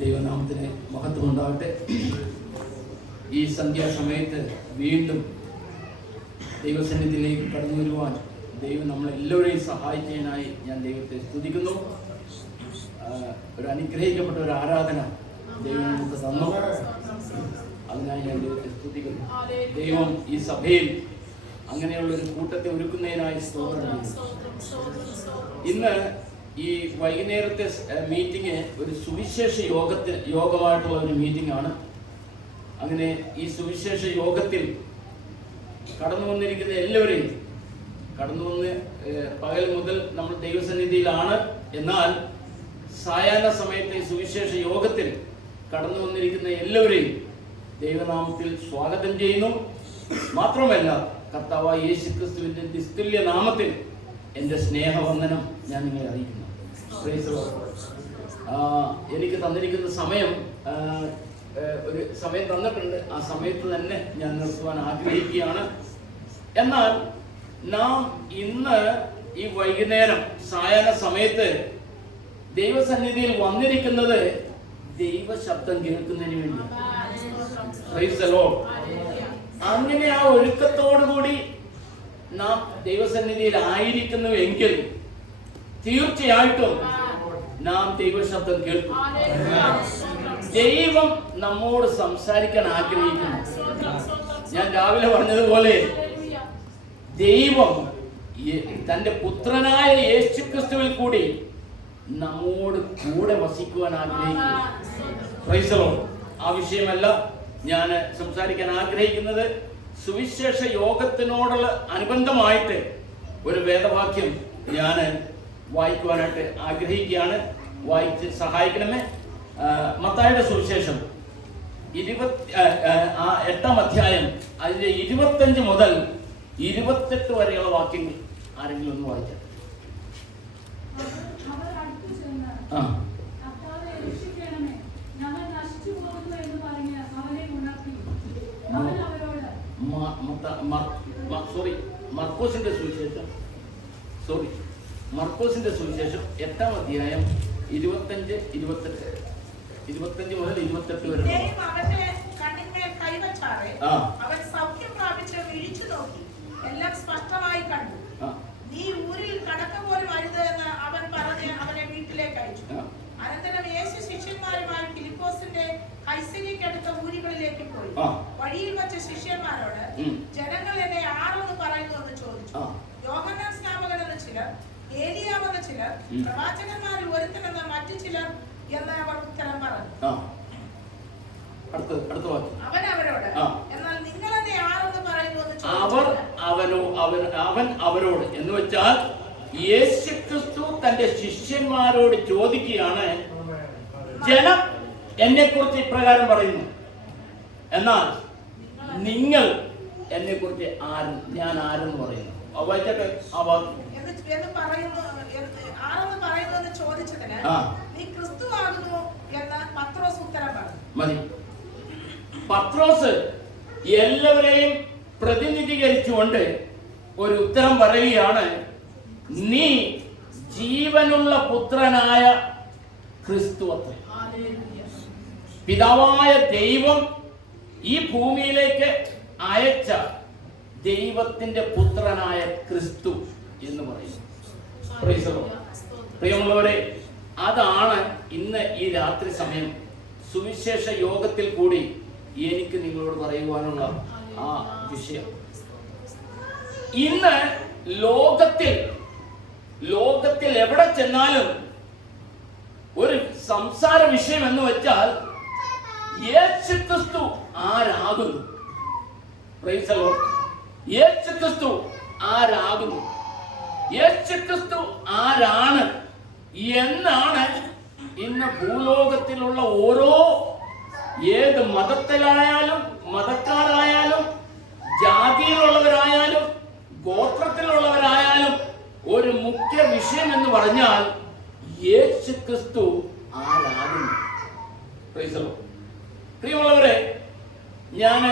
ദൈവനാമത്തിന് മഹത്വം ഉണ്ടാകട്ടെ. ഈ സന്ധ്യാസമയത്ത് വീണ്ടും ദൈവസന്നിധിയിലേക്ക് കടന്നു വരുവാൻ ദൈവം നമ്മളെല്ലാവരെയും സഹായിക്കാനായി ഞാൻ ദൈവത്തെ സ്തുതിക്കുന്നു. ഒരു അനുഗ്രഹിക്കപ്പെട്ട ഒരു ആരാധന ദൈവം നമുക്ക് തന്നു. അതിനായി ഞാൻ ദൈവത്തെ സ്തുതിക്കുന്നു. ദൈവം ഈ സഭയിൽ അങ്ങനെയുള്ളൊരു കൂട്ടത്തെ ഒരുക്കുന്നതിനായി സ്തോത്രം. ഇന്ന് ഈ വൈകുന്നേരത്തെ മീറ്റിംഗ് ഒരു സുവിശേഷ യോഗമായിട്ടുള്ള ഒരു മീറ്റിംഗ് ആണ്. അങ്ങനെ ഈ സുവിശേഷ യോഗത്തിൽ കടന്നു വന്നിരിക്കുന്ന എല്ലാവരെയും കടന്നു വന്ന് പകൽ മുതൽ നമ്മൾ ദൈവസന്നിധിയിലാണ്. എന്നാൽ സായാഹ്ന സമയത്തെ സുവിശേഷ യോഗത്തിൽ കടന്നു വന്നിരിക്കുന്ന എല്ലാവരെയും ദൈവനാമത്തിൽ സ്വാഗതം ചെയ്യുന്നു. മാത്രമല്ല, കർത്താവായ യേശുക്രിസ്തുവിന്റെ നിസ്തുല്യ നാമത്തിൽ എൻ്റെ സ്നേഹവന്ദനം ഞാൻ നിങ്ങളെ അറിയിക്കുന്നു. എനിക്ക് തന്നിരിക്കുന്ന സമയം ഒരു സമയം തന്നിട്ടുണ്ട്. ആ സമയത്ത് തന്നെ ഞാൻ നിർത്തുവാൻ ആഗ്രഹിക്കുകയാണ്. എന്നാൽ നാം ഇന്ന് ഈ വൈകുന്നേരം സായാഹ്ന സമയത്ത് ദൈവസന്നിധിയിൽ വന്നിരിക്കുന്നത് ദൈവശബ്ദം കേൾക്കുന്നതിന് വേണ്ടി. അങ്ങനെ ആ ഒരുക്കത്തോടുകൂടി നാം ദൈവസന്നിധിയിൽ ആയിരിക്കുന്നുവെങ്കിൽ തീർച്ചയായിട്ടും നാം ദൈവശബ്ദം കേൾക്കും. ദൈവം നമ്മോട് സംസാരിക്കാൻ ആഗ്രഹിക്കുന്നു. ഞാൻ രാവിലെ പറഞ്ഞതുപോലെ ദൈവം തന്റെ പുത്രനായ യേശുക്രിസ്തുവിൽ കൂടി നമ്മോട് കൂടെ വസിക്കുവാൻ ആഗ്രഹിക്കുന്നു. ആ വിഷയമല്ല ഞാൻ സംസാരിക്കാൻ ആഗ്രഹിക്കുന്നത്. സുവിശേഷ യോഗത്തിനോടുള്ള അനുബന്ധമായിട്ട് ഒരു വേദവാക്യം ഞാൻ വായിക്കുവാനായിട്ട് ആഗ്രഹിക്കുകയാണ്. വായിച്ച് സഹായിക്കണമേ. മത്തായിയുടെ സുവിശേഷം 8-ാം അധ്യായം അതിന്റെ 25 മുതൽ 28 വരെയുള്ള വാക്യങ്ങൾ ആരെങ്കിലും ഒന്ന് വായിക്കാം. മർക്കോസിന്റെ സുവിശേഷം 8-ാം അധ്യായം 25 മുതൽ 28 വരെ. അവൻ സൗഖ്യം പ്രാപിച്ച് വിളിച്ചു നോക്കി, എല്ലാം സ്പഷ്ടമായി കണ്ടു. നീ ഊരിൽ കടക്ക പോലും അരുത് എന്ന് അവൻ പറഞ്ഞ് അവനെ വീട്ടിലേക്ക് അയച്ചു. അനന്തരം യേശു ശിഷ്യന്മാരുമായി ഫിലിപ്പോസിന്റെ കൈസരിക്കടുത്ത ഊരുകളിലേക്ക് പോയി. വഴിയിൽ വച്ച ശിഷ്യന്മാരോട്, ജനങ്ങൾ എന്നെ ആരെന്ന് പറയുന്നു എന്ന് ചോദിച്ചു. യോഹന്നാൻ സ്നാപകൻ എന്ന് ചിലർ, ഏലിയാവെന്ന് ചിലർ, പ്രവാചകന്മാരിൽ ഒരുത്തനെന്ന് മറ്റു ചിലർ എന്ന് അവർ ഉത്തരം പറഞ്ഞു. അവൻ അവരോട്, എന്നാൽ നിങ്ങൾ എന്നെ ആരെന്ന് പറയുന്നു എന്ന് ചോദിച്ചു. അവൻ അവരോട് എന്ന് വെച്ചാൽ യേശുക്രിസ്തു തന്റെ ശിഷ്യന്മാരോട് ചോദിക്കുകയാണ്, ജനം എന്നെ കുറിച്ച് ഇപ്രകാരം പറയുന്നു, എന്നാൽ നിങ്ങൾ എന്നെ കുറിച്ച് ഞാൻ ആരെന്ന് പറയുന്നു. വായിച്ചട്ടെ ആ വാക്യം. ചോദിച്ചതിന് നീ ക്രിസ്തു ആകുന്നു എന്ന് പത്രോസ് ഉത്തരം പറഞ്ഞു. മതി. പത്രോസ് എല്ലാവരെയും പ്രതിനിധീകരിച്ചുകൊണ്ട് ഒരു ഉത്തരം പറയുകയാണ്, നീ ജീവനുള്ള പുത്രനായ ക്രിസ്തു അത്രേ. പിതാവായ ദൈവം ഈ ഭൂമിയിലേക്ക് അയച്ച ദൈവത്തിന്റെ പുത്രനായ ക്രിസ്തു എന്ന് പറയുന്നു. പ്രിയമുള്ളവരെ, അതാണ് ഇന്ന് ഈ രാത്രി സമയം സുവിശേഷ യോഗത്തിൽ കൂടി എനിക്ക് നിങ്ങളോട് പറയുവാനുള്ള ആ വിഷയം. ഇന്ന് ലോകത്തിൽ എവിടെ ചെന്നാലും ഒരു സംസാര വിഷയം എന്ന് വെച്ചാൽ യേശുക്രിസ്തു ആരാകുന്നു. യേശുക്രിസ്തു ആരാകുന്നു, യേശുക്രിസ്തു ആരാണ് എന്നാണ് ഇന്ന് ഭൂലോകത്തിലുള്ള ഏത് മതക്കാരായാലും ജാതിയിലുള്ളവരായാലും ഗോത്രത്തിലുള്ളവരായാലും ഒരു മുഖ്യ വിഷയം എന്ന് പറഞ്ഞാൽ യേശുക്രിസ്തു ആരാകുന്നു. പ്രിയമുള്ളവരെ, ഞാൻ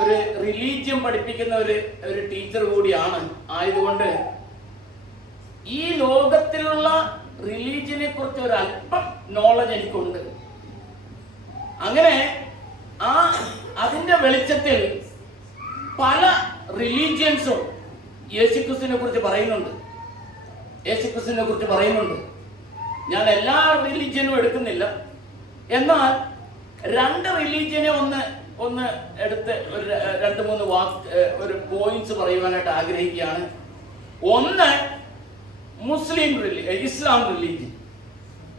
ഒരു റിലീജിയൻ പഠിപ്പിക്കുന്ന ഒരു ടീച്ചർ കൂടിയാണ്. ആയതുകൊണ്ട് ഈ ലോകത്തിലുള്ള റിലീജിയനെ കുറിച്ച് ഒരു അല്പം നോളജ് എനിക്കുണ്ട്. അങ്ങനെ അതിന്റെ വെളിച്ചത്തിൽ പല റിലീജിയൻസും യേശുക്രിസ്തുവിനെ കുറിച്ച് പറയുന്നുണ്ട്. ഞാൻ എല്ലാ റിലീജിയനും എടുക്കുന്നില്ല. എന്നാൽ 2 റിലീജിയനെ ഒന്ന് എടുത്ത് ഒരു 2-3 ഒരു പോയിന്റ്സ് പറയുവാനായിട്ട് ആഗ്രഹിക്കുകയാണ്. ഒന്ന് ഇസ്ലാം റിലീജിയൻ.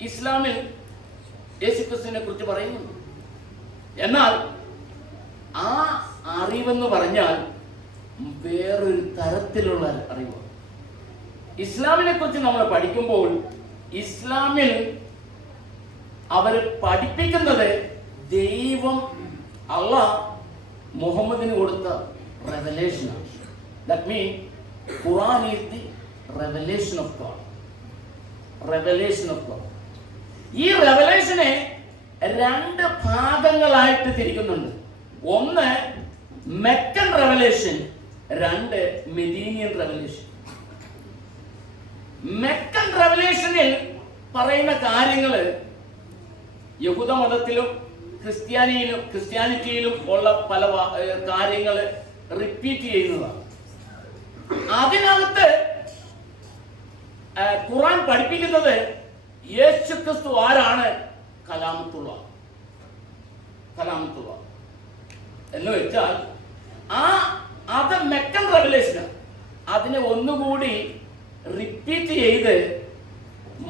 ഇസ്ലാമിൽ യേശുക്രിസ്തുവിനെ കുറിച്ച് പറയുന്നുണ്ട്. എന്നാൽ ആ അറിവെന്ന് പറഞ്ഞാൽ വേറൊരു തരത്തിലുള്ള അറിവാണ്. ഇസ്ലാമിനെ കുറിച്ച് നമ്മൾ പഠിക്കുമ്പോൾ ഇസ്ലാമിൽ അവർ പഠിപ്പിക്കുന്നത് ദൈവം അല്ലാഹ് മുഹമ്മദിന് കൊടുത്ത റെവലേഷനാണ്. That mean Quran is the revelation of God. ഈ റെവലേഷനെ 2 ഭാഗങ്ങളായിട്ട് തിരിക്കുന്നുണ്ട്. ഒന്ന് മെക്കൻ റെവലേഷൻ, 2 മെദീനിയൻ റെവലേഷൻ. മെക്കൻ റെവലേഷനിൽ പറയുന്ന കാര്യങ്ങൾ യഹൂദ മതത്തിലും ക്രിസ്ത്യാനിറ്റിയിലും ഉള്ള പല കാര്യങ്ങൾ റിപ്പീറ്റ് ചെയ്യുന്നതാണ്. അതിനകത്ത് ഖുർആൻ പഠിപ്പിക്കുന്നത് യേശുക്രിസ്തു ആരാണ്? കലാമത്തുള്ള എന്ന് വെച്ചാൽ അത് മെക്കൻ റെവലേഷൻ. അതിനെ ഒന്നുകൂടി റിപ്പീറ്റ് ചെയ്ത്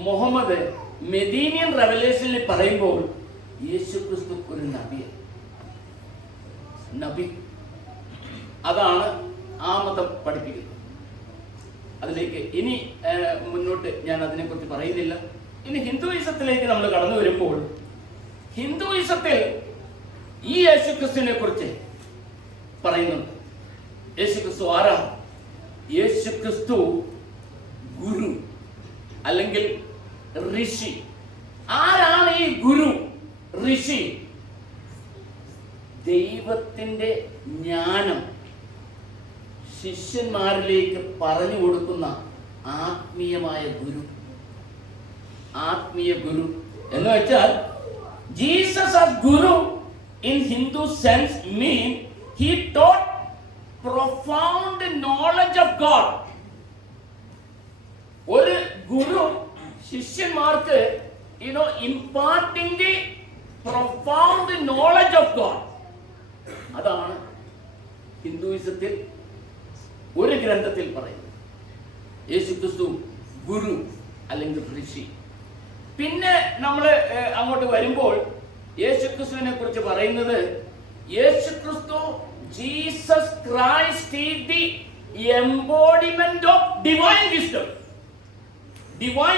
മുഹമ്മദ് മെദീനിയൻ റെവലേഷനിൽ പറയുമ്പോൾ യേശുക്രിസ്തു ഒരു നബി. അതാണ് ആ മതം പഠിപ്പിക്കുന്നത്. അതിലേക്ക് ഇനി മുന്നോട്ട് ഞാൻ അതിനെക്കുറിച്ച് പറയുന്നില്ല. ഇനി ഹിന്ദുയിസത്തിലേക്ക് നമ്മൾ കടന്നു വരുമ്പോൾ ഹിന്ദുയിസത്തിൽ ഈ യേശുക്രിസ്തുവിനെ കുറിച്ച് പറയുന്നുണ്ട്. യേശുക്രിസ്തു ആരാണ്? യേശുക്രിസ്തു ഗുരു അല്ലെങ്കിൽ ഋഷി. ആരാണ് ഈ ഗുരു ഋഷി? ദൈവത്തിന്റെ ജ്ഞാനം ശിഷ്യന്മാരിലേക്ക് പറഞ്ഞു കൊടുക്കുന്ന ആത്മീയ ഗുരു എന്ന് വെച്ചാൽ Jesus as guru in Hindu sense mean he taught profound knowledge of God. ഒരു ഗുരു ശിഷ്യന്മാർക്ക് imparting the profound knowledge of God. അതാണ് ഹിന്ദുയിസത്തിൽ ഒരു ഗ്രന്ഥത്തിൽ പറയുന്നത്. യേശുക്രിസ്തു ഗുരു അല്ലെങ്കിൽ ഋഷി. പിന്നെ നമ്മൾ അങ്ങോട്ട് വരുമ്പോൾ യേശുക്രിസ്തുവിനെ കുറിച്ച് പറയുന്നത് യേശുക്രിസ്തു Jesus Christ is the embodiment of divine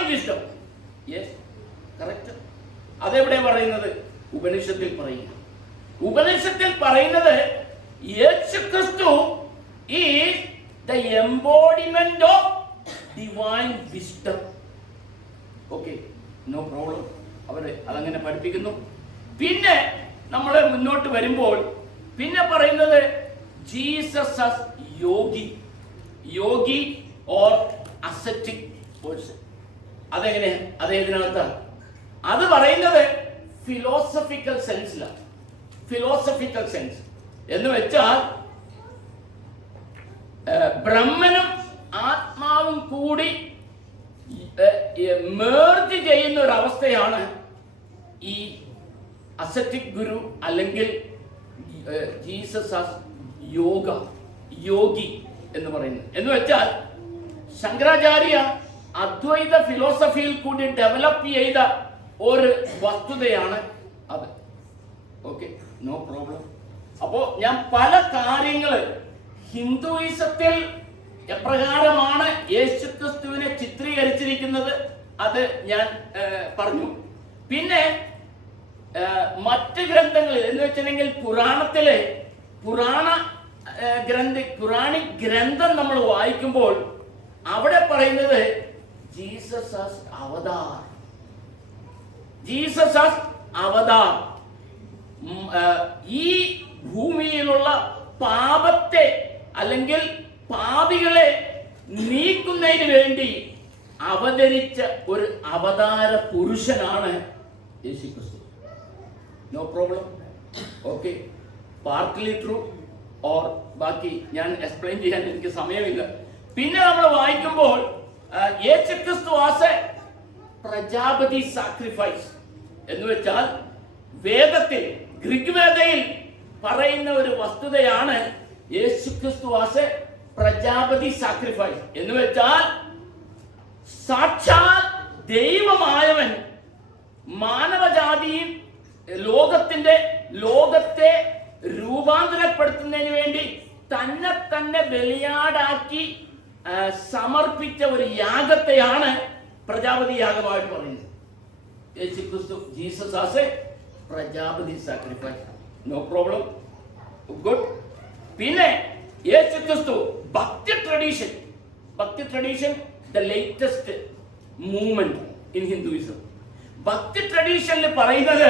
wisdom. Yes, correct. അതെവിടെ പറയുന്നത്? ഉപനിഷത്തിൽ പറയുന്നത് യേശുക്രിസ്തു is the embodiment of divine wisdom. Okay, no problem. അവര് അതങ്ങനെ പഠിപ്പിക്കുന്നു. പിന്നെ നമ്മൾ മുന്നോട്ട് വരുമ്പോൾ പിന്നെ പറയുന്നത് Jesus as Yogi or ascetic person. അതെങ്ങനെ? അതേതിനകത്താണ്? അത് പറയുന്നത് ഫിലോസഫിക്കൽ സെൻസ് എന്ന് വെച്ചാൽ ബ്രഹ്മനും ആത്മാവും കൂടി മേർജ് ചെയ്യുന്ന ഒരു അവസ്ഥയാണ് ഈ അസറ്റിക് ഗുരു അല്ലെങ്കിൽ ജീസസ് യോഗി എന്ന് പറയുന്നത്. എന്ന് വെച്ചാൽ ശങ്കരാചാര്യ അദ്വൈത ഫിലോസഫിയിൽ കൂടി ഡെവലപ്പ് ചെയ്ത ഒരു വസ്തുതയാണ് അത്. Okay, no problem. അപ്പോ ഞാൻ പല കാര്യങ്ങള് ഹിന്ദുയിസത്തിൽ എപ്രകാരമാണ് യേശുക്രിസ്തുവിനെ ചിത്രീകരിച്ചിരിക്കുന്നത് അത് ഞാൻ പറഞ്ഞു. പിന്നെ മറ്റ് ഗ്രന്ഥങ്ങളിൽ എന്ന് വെച്ചിട്ടുണ്ടെങ്കിൽ പുരാണിക് ഗ്രന്ഥം നമ്മൾ വായിക്കുമ്പോൾ അവിടെ പറയുന്നത് ജീസസ് ആസ് അവതാർ. ഈ ഭൂമിയിലുള്ള പാപത്തെ അല്ലെങ്കിൽ പാപികളെ നീക്കുന്നതിന് വേണ്ടി അവതരിച്ച ഒരു അവതാര പുരുഷനാണ് യേശു ക്രിസ്തു. No problem. Okay, partly true or ബാക്കി ഞാൻ എക്സ്പ്ലെയിൻ ചെയ്യാൻ എനിക്ക് സമയമില്ല. പിന്നെ നമ്മൾ വായിക്കുമ്പോൾ യേശു ക്രിസ്തു ആസ് എ പ്രജാപതി സാക്രിഫൈസ് എന്ന് വെച്ചാൽ വേദത്തിൽ ഋഗ്വേദയിൽ പറയുന്ന ഒരു വസ്തുതയാണ് യേശു ക്രിസ്തു ആസ് എ പ്രജാപതി സാക്രിഫൈസ് എന്ന് വെച്ചാൽ സാക്ഷാൽ ദൈവമായവൻ മാനവജാതിയും ലോകത്തെ രൂപാന്തരപ്പെടുത്തുന്നതിന് വേണ്ടി തന്നെ ബലിയാടാക്കി സമർപ്പിച്ച ഒരു യാഗത്തെയാണ് പ്രജാപതി യാഗമായിട്ട് പറയുന്നത്. യേശു ക്രിസ്തു, Jesus as a Prajapati sacrifice. No problem, good. പിന്നെ യേശു ക്രിസ്തു bhakti tradition the latest movement in Hinduism. Bhakti ട്രഡീഷനിൽ പറയുന്നത്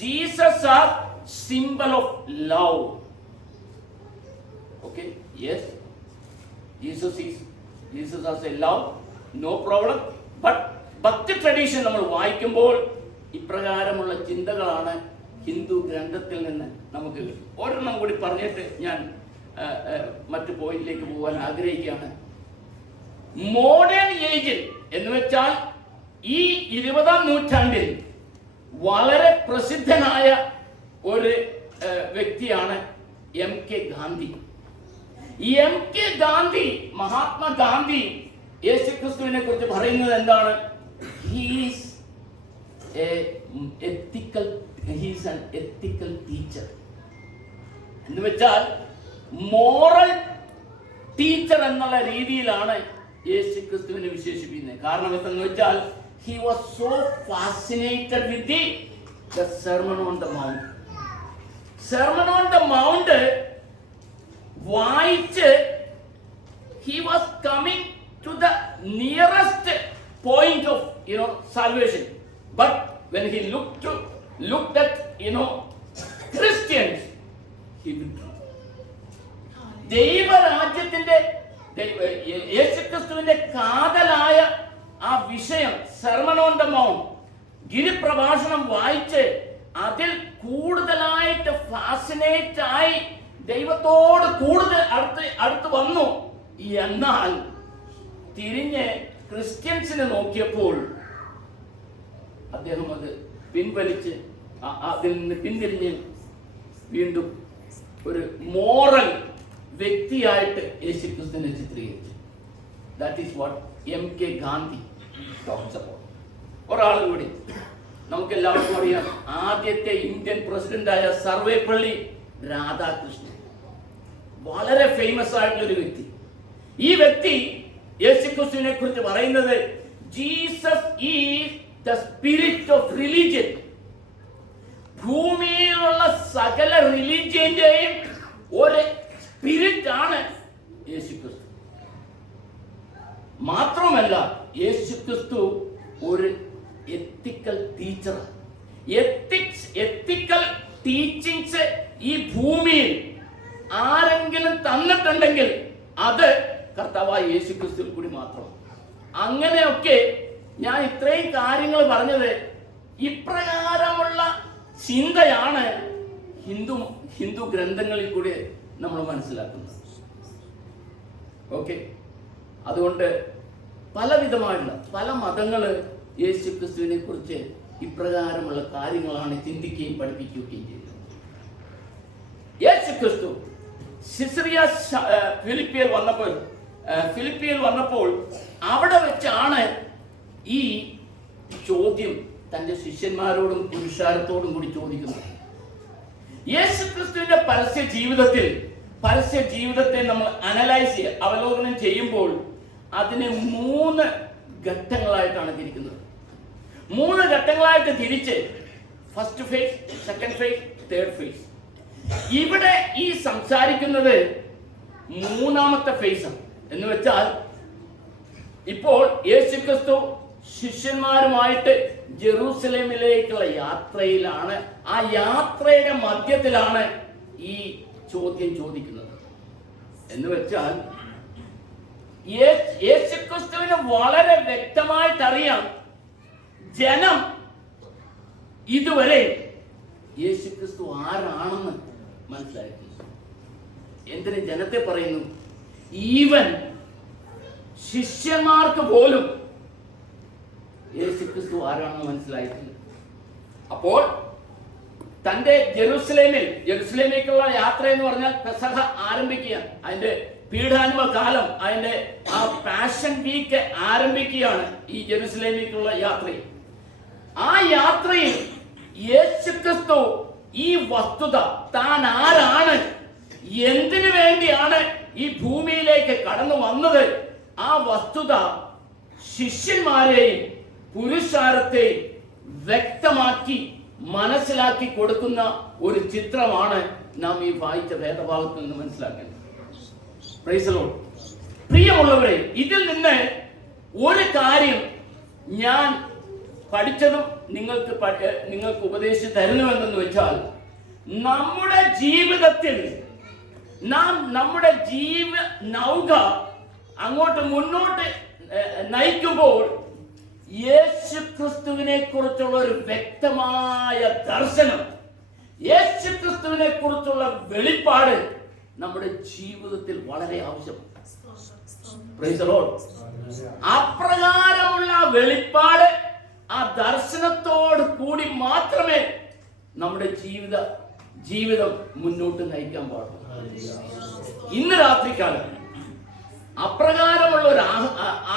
Jesus are symbol of love. Okay, yes, Jesus as a love, no problem. But bhakti tradition നമ്മൾ വായിക്കുമ്പോൾ ഇപ്രകാരമുള്ള ചിന്തകളാണ് ഹിന്ദു ഗ്രന്ഥത്തിൽ നിന്ന് നമുക്ക് കിട്ടും. ഒരെണ്ണം കൂടി പറഞ്ഞിട്ട് ഞാൻ മറ്റു പോയിന്റിലേക്ക് പോകാൻ ആഗ്രഹിക്കുകയാണ്. മോഡേൺ ഏജിൽ എന്ന് വെച്ചാൽ ഈ 20-ാം നൂറ്റാണ്ടിൽ വളരെ പ്രസിദ്ധനായ ഒരു വ്യക്തിയാണ് MK ഗാന്ധി. MK ഗാന്ധി, മഹാത്മാഗാന്ധി യേശുക്രിസ്തുവിനെ കുറിച്ച് പറയുന്നത് എന്താണ്? He's an ethical teacher. എന്ന് വെച്ചാൽ മോറൽ ടീച്ചർ എന്നുള്ള രീതിയിലാണ് യേശുക്രിസ്തുവിനെ വിശേഷിപ്പിക്കുന്നത്. കാരണം എന്തെന്ന് വെച്ചാൽ he was so fascinated with the Sermon on the Mount. Sermon on the Mount വായിച്ച് he was coming to the nearest point of salvation, but when he looked at Christians, he withdrew. ദൈവരാജ്യത്തിന്റെ യേശുക്രിസ്തുവിന്റെ കാതലായ ആ വിഷയം sermon on the mount, ഗിരിപ്രഭാഷണം വായിച്ച് അതിൽ കൂടുതലായിട്ട് fascinate ആയി ദൈവത്തോട് കൂടുതൽ അടുത്ത് വന്നു. എന്നാൽ തിരിഞ്ഞ് ക്രിസ്ത്യൻസിനെ നോക്കിയപ്പോൾ അദ്ദേഹം അത് പിൻവലിച്ച് അതിൽ നിന്ന് പിന്തിരിഞ്ഞ് വീണ്ടും ഒരു മോറൽ വ്യക്തിയായിട്ട് യേശുക്രിസ്തുവിനെ ചിത്രീകരിച്ചു. That is what MK Gandhi talks about. ഒരാൾ കൂടി നമുക്ക് എല്ലാവർക്കും അറിയാം, ആദ്യത്തെ ഇന്ത്യൻ പ്രസിഡന്റായ സർവേപ്പള്ളി രാധാകൃഷ്ണൻ, വളരെ ഫേമസ് ആയിട്ടുള്ളൊരു വ്യക്തി. ഈ വ്യക്തി യേശുക്രിസ്തുവിനെ കുറിച്ച് പറയുന്നത് Jesus is the spirit of religion. ഭൂമിയിലുള്ള സകല റിലീജിയന്റെയും ഒരു സ്പിരിറ്റ് ആണ് യേശുക്രിസ്തു. മാത്രമല്ല യേശുക്രിസ്തു ഒരു എത്തിക്കൽ ടീച്ചർ. എത്തിക്കൽ ടീച്ചിങ്സ് ഈ ഭൂമിയിൽ ആരെങ്കിലും തന്നിട്ടുണ്ടെങ്കിൽ അത് കർത്താവായ യേശുക്രിസ്തുവിൽ കൂടി മാത്രം. അങ്ങനെയൊക്കെ ഞാൻ ഇത്രയും കാര്യങ്ങൾ പറഞ്ഞത് ഇപ്രകാരമുള്ള ചിന്തയാണ് ഹിന്ദു ഗ്രന്ഥങ്ങളിൽ കൂടി നമ്മൾ മനസ്സിലാക്കുന്നത്. ഓക്കെ, അതുകൊണ്ട് പല മതങ്ങൾ യേശുക്രിസ്തുവിനെ കുറിച്ച് ഇപ്രകാരമുള്ള കാര്യങ്ങളാണ് ചിന്തിക്കുകയും പഠിപ്പിക്കുകയും ചെയ്യുന്നത്. യേശുക്രിസ്തു സിസറിയ ഫിലിപ്പിയിൽ വന്നപ്പോൾ അവിടെ വെച്ചാണ് ഈ ചോദ്യം തന്റെ ശിഷ്യന്മാരോടും പുരുഷാരത്തോടും കൂടി ചോദിക്കുന്നത്. യേശുക്രിസ്തുവിന്റെ പരസ്യ ജീവിതത്തെ നമ്മൾ അവലോകനം ചെയ്യുമ്പോൾ അതിനെ 3 ഘട്ടങ്ങളായിട്ടാണ് തിരിക്കുന്നത്. 3 ഘട്ടങ്ങളായിട്ട് തിരിച്ച് first phase, second phase, third phase. ഇവിടെ ഈ സംസാരിക്കുന്നത് 3ാമത്തെ ഫേസാണ്. എന്ന് വെച്ചാൽ ഇപ്പോൾ യേശുക്രിസ്തു ശിഷ്യന്മാരുമായിട്ട് ജെറൂസലേമിലേക്കുള്ള യാത്രയിലാണ്. ആ യാത്രയുടെ മധ്യത്തിലാണ് ഈ ചോദ്യം ചോദിക്കുന്നത്. എന്ന് വെച്ചാൽ യേശുക്രിസ്തുവിന് വളരെ വ്യക്തമായിട്ട് അറിയാം ജനം ഇതുവരെ യേശുക്രിസ്തു ആരാണെന്ന് മനസ്സിലായിട്ടില്ല. എന്തിന് ജനത്തെ പറയുന്നു? ഈവൻ ശിഷ്യന്മാർക്ക് പോലും യേശുക്രിസ്തു ആരാണെന്ന് മനസ്സിലായിട്ടില്ല. അപ്പോൾ തന്റെ ജെറുസലേമിലേക്കുള്ള യാത്ര എന്ന് പറഞ്ഞാൽ പെസഹ ആരംഭിക്കുകയാണ്. അതിന്റെ പീഡാനുഭവ കാലം, അതിന്റെ ആ പാഷൻ വീക്ക് ആരംഭിക്കുകയാണ് ഈ ജെറുസലേമിലേക്കുള്ള യാത്രയിൽ. ആ യാത്രയിൽ യേശുക്രിസ്തു ഈ വസ്തുത, താൻ ആരാണ്, എന്തിനു വേണ്ടിയാണ് ഈ ഭൂമിയിലേക്ക് കടന്നു വന്നത്, ആ വസ്തുത ശിഷ്യന്മാരെയും പുരുഷാരത്തെയും വ്യക്തമാക്കി മനസ്സിലാക്കി കൊടുക്കുന്ന ഒരു ചിത്രമാണ് നാം ഈ വായിച്ച വേദഭാഗത്തിൽ നിന്ന് മനസ്സിലാക്കേണ്ടത്. Price the Lord. പ്രിയമുള്ളവരെ, ഇതിൽ നിന്ന് ഒരു കാര്യം ഞാൻ പഠിച്ചതും നിങ്ങൾക്ക് ഉപദേശിച്ച് തരുന്നുവെന്ന് വെച്ചാൽ, നമ്മുടെ ജീവിതത്തിൽ നാം നമ്മുടെ നൗക അങ്ങോട്ട് മുന്നോട്ട് നയിക്കുമ്പോൾ യേശുക്രിസ്തുവിനെ കുറിച്ചുള്ള ഒരു വ്യക്തമായ ദർശനം, യേശുക്രിസ്തുവിനെ കുറിച്ചുള്ള വെളിപ്പാട് നമ്മുടെ ജീവിതത്തിൽ വളരെ ആവശ്യമാണ്. Price the Lord. അപ്രകാരമുള്ള വെളിപ്പാട്, ആ ദർശനത്തോട് കൂടി മാത്രമേ നമ്മുടെ ജീവിതം മുന്നോട്ട് നയിക്കാൻ പാടുള്ളൂ. ഇന്ന് രാത്രികാലം അപ്രകാരമുള്ള ഒരു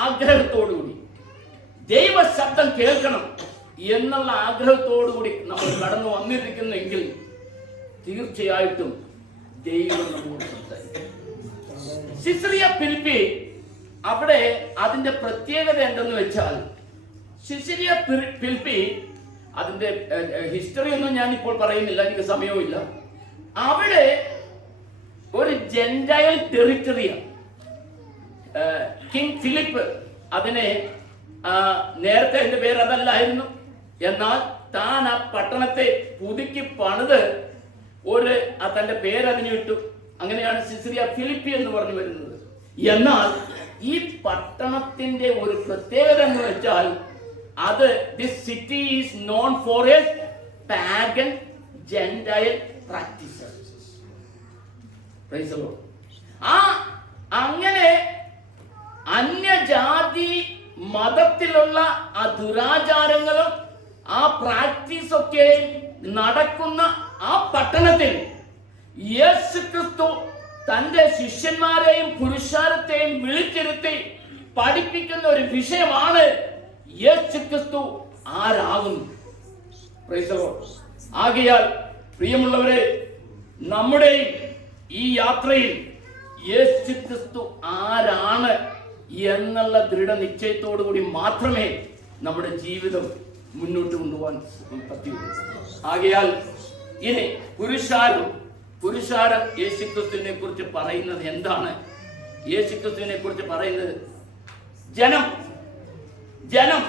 ആഗ്രഹത്തോടുകൂടി ദൈവ ശബ്ദം കേൾക്കണം എന്നുള്ള ആഗ്രഹത്തോടുകൂടി നമ്മൾ കടന്നു വന്നിരിക്കുന്നെങ്കിൽ തീർച്ചയായിട്ടും ദൈവം നമ്മോട് സംസാരിക്കും. സിസറിയ ഫിലിപ്പി, അവിടെ അതിന്റെ പ്രത്യേകത എന്തെന്ന് വെച്ചാൽ, സിസറിയ ഫിലിപ്പി, അതിന്റെ ഹിസ്റ്ററി ഒന്നും ഞാൻ ഇപ്പോൾ പറയുന്നില്ല, എനിക്ക് സമയവുമില്ല. അവിടെ ഒരു ജെൻഡയൽ ടെറിട്ടറിയാണ്. കിങ് ഫിലിപ്പ് അതിനെ, നേരത്തെ എന്റെ പേര് അതല്ലായിരുന്നു, എന്നാൽ താൻ ആ പട്ടണത്തെ പുതുക്കി പണിത് തന്റെ പേര് അതിന് ഇട്ടു. അങ്ങനെയാണ് സിസറിയ ഫിലിപ്പി എന്ന് പറഞ്ഞു വരുന്നത്. എന്നാൽ ഈ പട്ടണത്തിന്റെ ഒരു പ്രത്യേകത എന്ന് വെച്ചാൽ, this city is known for its pagan gentile practices. Praise the Lord. അങ്ങനെ അന്യജാതി മതത്തിലുള്ള ആ ദുരാചാരങ്ങളും ആ പ്രാക്ടീസൊക്കെ നടക്കുന്ന ആ പട്ടണത്തിൽ യേശുക്രിസ്തു തന്റെ ശിഷ്യന്മാരെയും പുരുഷാരത്തെയും വിളിച്ചിരുത്തി പഠിപ്പിക്കുന്ന ഒരു വിഷയമാണ് യേശുക്രിസ്തു ആരാകുന്നു. Price the Lord. ആകയാൽ പ്രിയമുള്ളവരെ, നമ്മുടെ ഈ യാത്രയിൽ യേശുക്രിസ്തു ആരാണ് എന്നുള്ള ദൃഢനിശ്ചയത്തോടു കൂടി മാത്രമേ നമ്മുടെ ജീവിതം മുന്നോട്ട് കൊണ്ടുപോകാൻ പറ്റുള്ളൂ. ആകയാൽ ഇനി പുരുഷാരം യേശുക്രിസ്തുവിനെ കുറിച്ച് പറയുന്നത് എന്താണ്? യേശുക്രിസ്തുവിനെ കുറിച്ച് പറയുന്നത് ജനം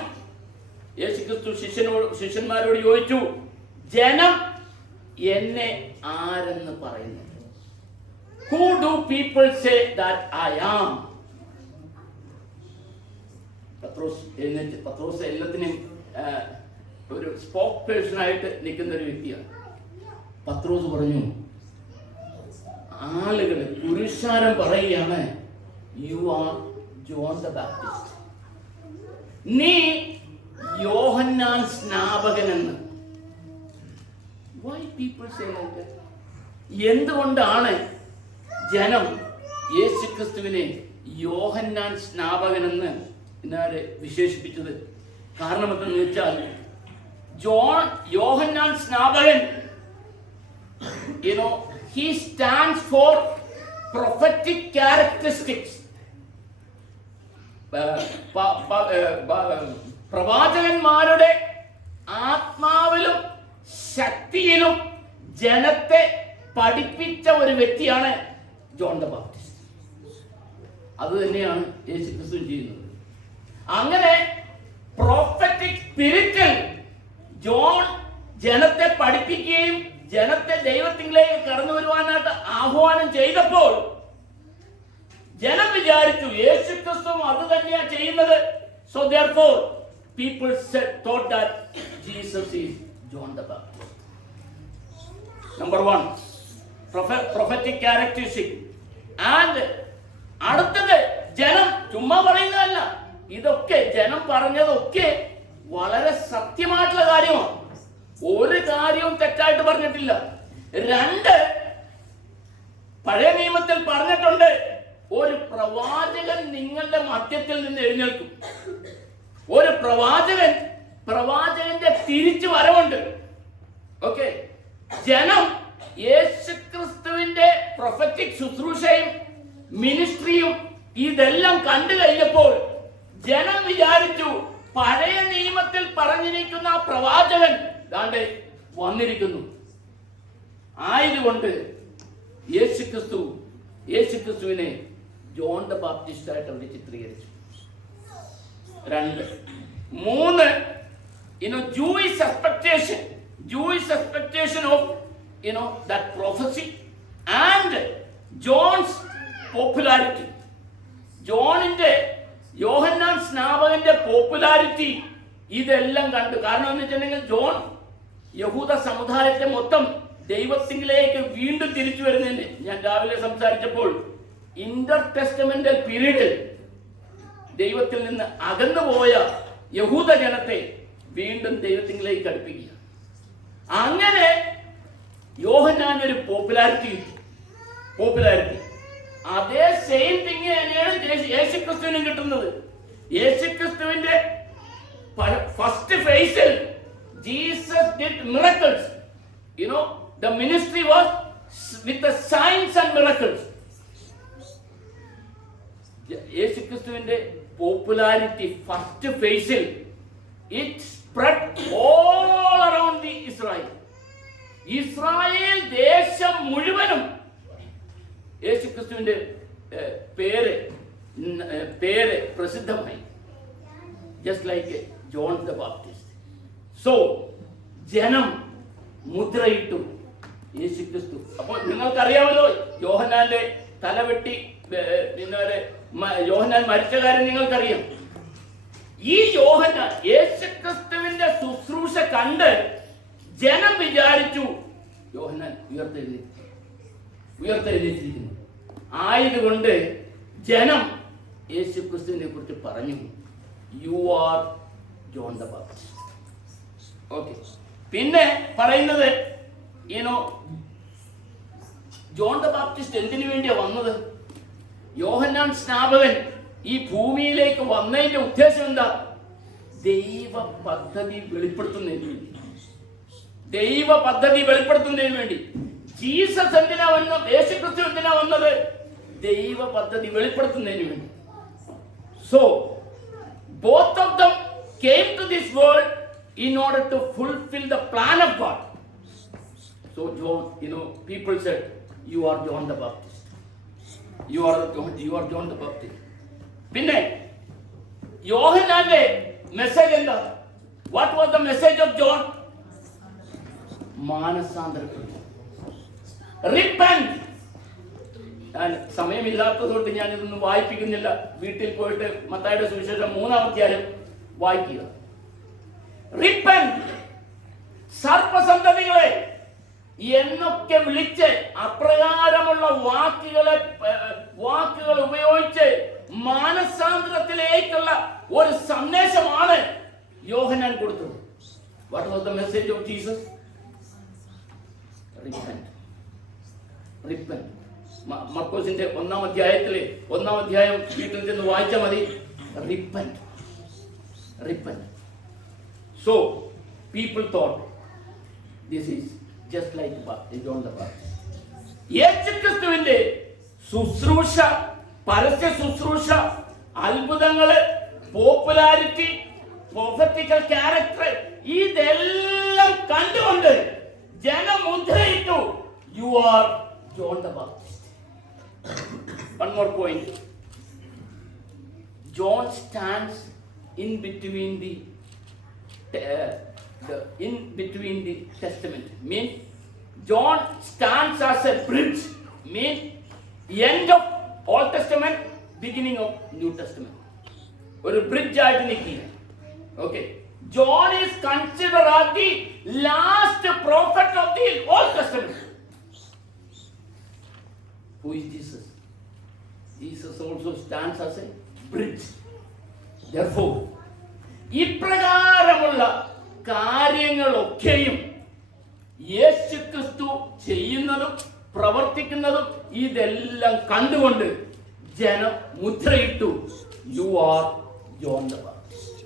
യേശുക്രിസ്തു ശിഷ്യന്മാരോട് ചോദിച്ചു, ജനം എന്നെ ആരെന്ന് പറയുന്നു? Who do people say that I am? പത്രോസ് എല്ലാത്തിനും ഒരു സ്പോക്ക് പേഴ്സൺ ആയിട്ട് നിൽക്കുന്ന ഒരു വ്യക്തിയാണ്. പത്രോസ് പറഞ്ഞു, ആളുകൾ പുരുഷാരം പറയുകയാണ്, you are John the Baptist, നീ യോഹന്നാൻ സ്നാപകനെന്ന്. Why people say like that? എന്തുകൊണ്ടാണ് ജനം യേശുക്രിസ്തുവിനെ യോഹന്നാൻ സ്നാപകനെന്ന് വിശേഷിപ്പിച്ചത്? കാരണം എന്തെന്ന് വെച്ചാൽ, യോഹന്നാൻ സ്നാപകൻ, he stands for prophetic characteristics. പ്രവാചകന്മാരുടെ ആത്മാവിലും ശക്തിയിലും ജനത്തെ പഠിപ്പിച്ച ഒരു വ്യക്തിയാണ് ജോൺ ദ ബാപ്റ്റിസ്റ്റ്. അത് തന്നെയാണ് യേശുക്രിസ്തു ചെയ്യുന്നത്. അങ്ങനെ പ്രോഫറ്റിക് സ്പിരിറ്റിൽ ജോൺ ജനത്തെ പഠിപ്പിക്കുകയും ജനത്തെ ദൈവത്തിലേക്ക് കടന്നു വരുവാനായിട്ട് ആഹ്വാനം ചെയ്തപ്പോൾ ജനം വിചാരിച്ചു യേശുക്രിസ്തു അത് തന്നെയാണ് ചെയ്യുന്നത്. So therefore people thought that Jesus is John the Baptist. Number 1, prophetic characteristic. And അടുത്തത് ജനം ചുമ്മാ പറയുന്നതല്ല, ഇതൊക്കെ ജനം പറഞ്ഞതൊക്കെ വളരെ സത്യമായിട്ടുള്ള കാര്യമാണ്. ഒരു കാര്യവും തെറ്റായിട്ട് പറഞ്ഞിട്ടില്ല. 2, പഴയ നിയമത്തിൽ പറഞ്ഞിട്ടുണ്ട്, ഒരു പ്രവാചകൻ നിങ്ങളുടെ മധ്യത്തിൽ നിന്ന് എഴുന്നേൽക്കും. ഒരു പ്രവാചകന്റെ തിരിച്ചു വരവുണ്ട്. ഓക്കെ, ജനം യേശുക്രിസ്തുവിന്റെ പ്രൊഫറ്റിക് ശുശ്രൂഷയും മിനിസ്ട്രിയും ഇതെല്ലാം കണ്ടു കഴിഞ്ഞപ്പോൾ ജനം വിചാരിച്ചു, പഴയ നിയമത്തിൽ പറഞ്ഞിരിക്കുന്ന ആ പ്രവാചകൻ ദാണ്ടെ വന്നിരിക്കുന്നു. ആയതുകൊണ്ട് യേശുക്രിസ്തുവിനെ ജോൺ ദ ബാപ്റ്റിസ്റ്റ് ആയിട്ട് അവർ ചിത്രീകരിച്ചു. 2, 3, Jewish expectation of that prophecy and John's popularity. Yohannan സ്നാപകന്റെ പോപ്പുലാരിറ്റി ഇതെല്ലാം കണ്ടു. കാരണം എന്ന് വെച്ചിട്ടുണ്ടെങ്കിൽ ജോൺ യഹൂദ സമുദായത്തെ മൊത്തം ദൈവത്തിലേക്ക് വീണ്ടും തിരിച്ചു വരുന്നതിന് ഞാൻ രാവിലെ സംസാരിച്ചപ്പോൾ ഇന്റർ ടെസ്റ്റമെന്റൽ പീരീഡിൽ ദൈവത്തിൽ നിന്ന് അകന്നു പോയ യഹൂദ ജനത്തെ വീണ്ടും ദൈവത്തിലേക്ക് അടുപ്പിക്കുക. അങ്ങനെ യോഹന്നാൻ ഒരു പോപ്പുലാരിറ്റി. അതേ സെയിം തിങ് തന്നെയാണ് യേശുക്രിസ്തുവിനും കിട്ടുന്നത്. യേശുക്രിസ്തുവിന്റെ ഫസ്റ്റ് ഫേസിൽ Jesus did miracles. The ministry was with the signs and miracles. യേശുക്രിസ്തുവിന്റെ പോപ്പുലാരിറ്റി ഫസ്റ്റ് ഫേസിൽ it spread all around the Israel ദേശം മുഴുവനും യേശുക്രിസ്തുവിന്റെ പേര് പ്രസിദ്ധമായി. Just like John the Baptist. So ജനം മുദ്രയിട്ടു യേശുക്രിസ്തു. അപ്പോൾ നിങ്ങൾക്കറിയാമല്ലോ, യോഹന്നാന്റെ തലവെട്ടി യോഹന്നാൻ മരിച്ച കാര്യം നിങ്ങൾക്കറിയാം. ഈ യോഹന്നാൻ യേശുക്രിസ്തുവിന്റെ ശുശ്രൂഷ കണ്ട് ജനം വിചാരിച്ചു, യോഹന്നാൻ ഉയർത്തെഴുന്നേറ്റിരിക്കുന്നു. ആയതുകൊണ്ട് ജനം യേശുക്രിസ്തുവിനെ കുറിച്ച് പറഞ്ഞു, U are John the Baptist. Okay, പിന്നെ പറയുന്നത് ജോൺ ദ ബാപ്റ്റിസ്റ്റ് എന്തിനു വേണ്ടിയാ വന്നത്? യോഹന്നാൻ സ്നാപകൻ ഈ ഭൂമിയിലേക്ക് വന്നതിന്റെ ഉദ്ദേശം എന്താ? ദൈവ പദ്ധതി വെളിപ്പെടുത്തുന്നതിന് വേണ്ടി. ജീസസ് എന്തിനാ വന്നത്? യേശുക്രിസ്തു എന്തിനാ വന്നത്? ദൈവ പദ്ധതി വെളിപ്പെടുത്തുന്നതിന് വേണ്ടി. So both of them came to this world in order to fulfill the plan of God. So John, people said, you are John the Baptist. You are John the Baptist. പിന്നെ യോഹന്നാന്റെ മെസ്സേജ് എന്താ? What was the message of John? മാനസാന്തരപ്പെടുക. Repent. ഞാൻ സമയമില്ലാത്തതുകൊണ്ട് ഞാൻ ഇതൊന്നും വായിപ്പിക്കുന്നില്ല. വീട്ടിൽ പോയിട്ട് മത്തായിയുടെ സുവിശേഷം 3-ാം അധ്യായം വായിക്കുക. Repent. സർപ്പസന്തതികളെ എന്നൊക്കെ വിളിച്ച് അപ്രകാരമുള്ള വാക്കുകൾ ഉപയോഗിച്ച് മാനസാന്തരത്തിലേക്കുള്ള ഒരു സന്ദേശമാണ് യോഹന്നാൻ കൊടുത്തത്. What was the message of Jesus? Repent. മർക്കോസിന്റെ 1-ാം അധ്യായം വീട്ടിൽ ചെന്ന് വായിച്ചാൽ മതി. Repent. So people thought this is just like John the Baptist. യേശുക്രിസ്തുവിന്റെ ശുശ്രൂഷ, പരസ്യ ശുശ്രൂഷ, അത്ഭുതങ്ങള്, പോപ്പുലാരിറ്റി, പ്രൊഫറ്റിക്കൽ ക്യാരക്ടർ ഇതെല്ലാം കണ്ടുകൊണ്ട് ജനം മുദ്രയിട്ടു, you are John the Baptist. One more point. John stands in between the testament. Mean John stands as a bridge. Mean end of Old Testament, beginning of New Testament. ഒരു bridge ആയിട്ട് നിൽക്കുക. Okay, John is considered as the last prophet of the Old Testament. Who is Jesus? Jesus also stands as a bridge. Therefore, ഇപ്രകാരമുള്ള കാര്യങ്ങളൊക്കെയും യേശുക്രിസ്തു ചെയ്യുന്നതും പ്രവർത്തിക്കുന്നതും ഇതെല്ലാം കണ്ടുകൊണ്ട് ജനം മുദ്രയിട്ടു, you are John the Baptist.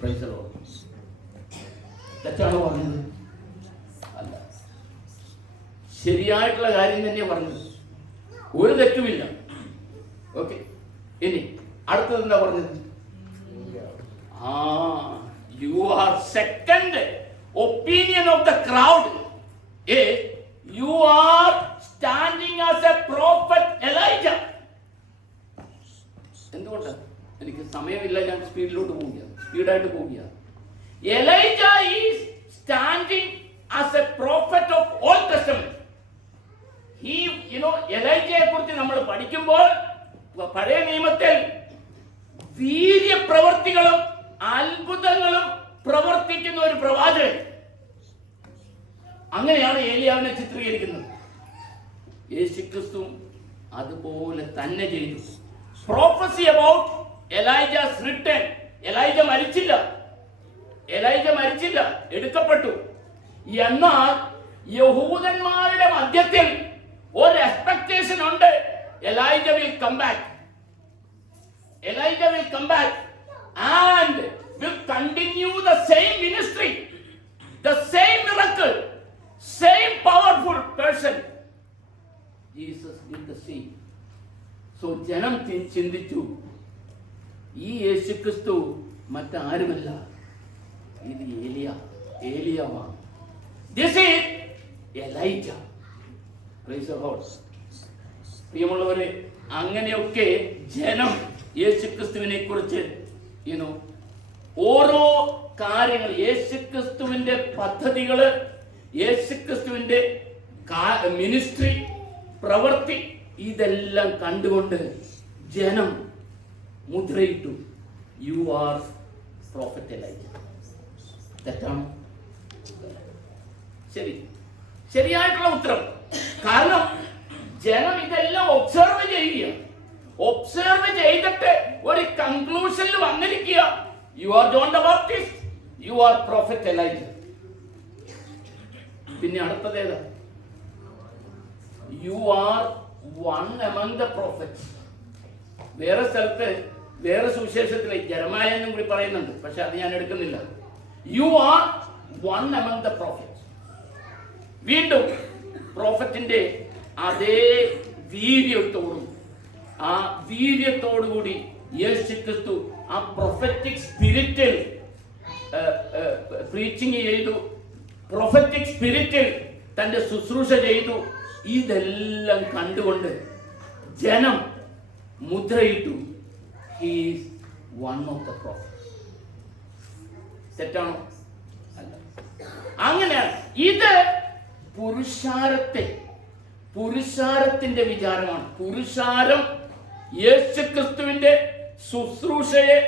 Praise the Lord. തെറ്റാണോ പറഞ്ഞത്? അല്ല, ശരിയായിട്ടുള്ള കാര്യം തന്നെയാണ് പറഞ്ഞത്, ഒരു തെറ്റുമില്ല. ഓക്കെ, ഇനി അടുത്തത് എന്താ പറഞ്ഞത്? You are second opinion of the crowd is you are standing as a prophet Elijah. എന്തുകൊണ്ട്? എനിക്ക് സമയമില്ല, ഞാൻ സ്പീഡായിട്ട് പോവുകയാണ്. Elijah is standing as a prophet of Old Testament. He, എലൈജയെ കുറിച്ച് നമ്മൾ പഠിക്കുമ്പോൾ പഴയ നിയമത്തിൽ വീര്യപ്രവർത്തികളും അത്ഭുതങ്ങളും പ്രവർത്തിക്കുന്ന ഒരു പ്രവാചകൻ. അങ്ങനെയാണ് ഏലിയാവിനെ ചിത്രീകരിക്കുന്നത്. യേശുക്രിസ്തു അതുപോലെ തന്നെ ചെയ്തു. Prophecy about Elijah's return. Elijah മരിച്ചില്ല, എടുക്കപ്പെട്ടു. എന്നാൽ യഹൂദന്മാരുടെ മധ്യത്തിൽ ഒരു എക്സ്പെക്ടേഷൻ ഉണ്ട്, Elijah will come back and will continue the same ministry, the same miracle, same powerful person. Jesus did the same. So ജനം ചിന്തിച്ചു, ഈ യേശുക്രിസ്തു മറ്റാരുമല്ല, ഇത് ഏലിയാവാണ്. This is Elijah. Praise the Lord. പ്രിയമുള്ളവരെ, അങ്ങനെയൊക്കെ ജനം യേശുക്രിസ്തുവിനെ കുറിച്ച് ഓരോ കാര്യങ്ങൾ, യേശുക്രിസ്തുവിന്റെ പദ്ധതികള്, യേശുക്രിസ്തുവിന്റെ മിനിസ്ട്രി, പ്രവൃത്തി, ഇതെല്ലാം കണ്ടുകൊണ്ട് ജനം മുദ്രയിട്ടു, യു ആർ പ്രോഫറ്റ് എലൈജ. തെറ്റാണോ? ശരിയായിട്ടുള്ള ഉത്തരം. കാരണം ജനം ഇതെല്ലാം ഒബ്സർവ് ചെയ്തിട്ട് ഒരു കൺക്ലൂഷനിൽ വന്നിരിക്കുക, you are John the Baptist, you are prophet Elijah. പിന്നെ അടുത്തതേതാ? You are one among the prophets. വേറെ സ്ഥലത്ത്, വേറെ സുവിശേഷത്തിലെ ജെറമായ എന്നും കൂടി പറയുന്നുണ്ട്, പക്ഷെ അത് ഞാൻ എടുക്കുന്നില്ല. You are one among the prophets. വീണ്ടും പ്രോഫറ്റിന്റെ അതേ വീര്യത്തോടുകൂടി യേശുക്രിസ്തു ആ പ്രൊഫറ്റിക് സ്പിരിറ്റിൽ പ്രീച്ചിങ് ചെയ്തു, പ്രൊഫറ്റിക് സ്പിരിറ്റിൽ തന്റെ ശുശ്രൂഷ ചെയ്തു. ഇതെല്ലാം കണ്ടുകൊണ്ട് ജനം മുദ്രയിട്ടു, he is one of the prophets. തെറ്റാണോ? അല്ല. അങ്ങനെയാണ്. ഇത് പുരുഷാരത്തിന്റെ വിചാരമാണ്. പുരുഷാരം യേശുക്രിസ്തുവിന്റെ ശുശ്രൂഷയെ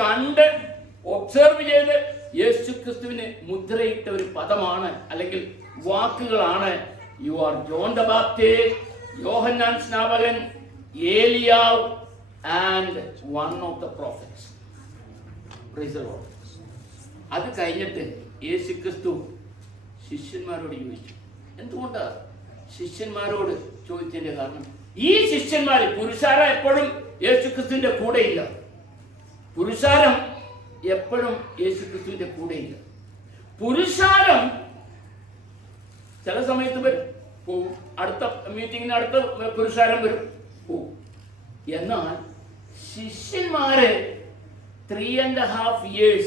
കണ്ട് ഒബ്സർവ് ചെയ്ത് യേശുക്രിസ്തുവിന് മുദ്രയിട്ട ഒരു പദമാണ്, അല്ലെങ്കിൽ വാക്കുകളാണ്. You are John the Baptist, യോഹന്നാൻ സ്നാപകൻ, ഏലിയാവ് and one of the prophets. Praise the Lord. അത് കഴിഞ്ഞിട്ട് യേശുക്രിസ്തു ശിഷ്യന്മാരോട് ചോദിച്ചു. എന്തുകൊണ്ടാണ് ശിഷ്യന്മാരോട് ചോദിച്ചതിന്റെ കാരണം? ഈ ശിഷ്യന്മാര്, പുരുഷാരം എപ്പോഴും യേശുക്രിസ്തുവിന്റെ കൂടെയില്ല. പുരുഷാരം എപ്പോഴും യേശുക്രിസ്തുവിന്റെ കൂടെയില്ല. പുരുഷാരം ചില സമയത്ത് വരും, പോവും. അടുത്ത മീറ്റിങ്ങിന് അടുത്ത പുരുഷാരം വരും, പോവും. എന്നാൽ ശിഷ്യന്മാര് 3.5 years,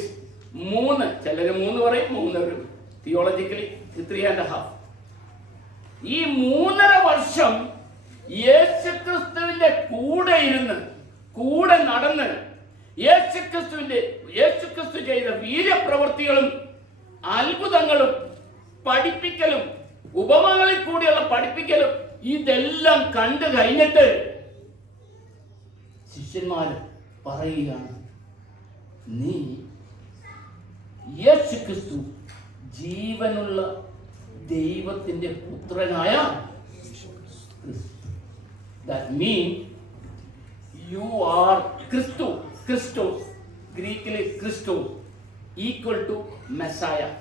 ചിലര് 3 പറയും, 3 തിയോളജിക്കലി 3.5, ഈ 3.5 വർഷം യേശുക്രിസ്തുവിന്റെ കൂടെ നടന്ന് യേശുക്രിസ്തു ചെയ്ത വീര്യപ്രവൃത്തികളും അത്ഭുതങ്ങളും പഠിപ്പിക്കലും ഉപമകളിൽ കൂടിയുള്ള പഠിപ്പിക്കലും ഇതെല്ലാം കണ്ടു കഴിഞ്ഞിട്ട് ശിഷ്യന്മാർ പറയുകയാണ്, നീ യേശു ക്രിസ്തു ജീവനുള്ള ദൈവത്തിന്റെ പുത്രനായ that means you are Christos, ഗ്രീക്കിലെ ക്രിസ്റ്റോസ് equal to Messiah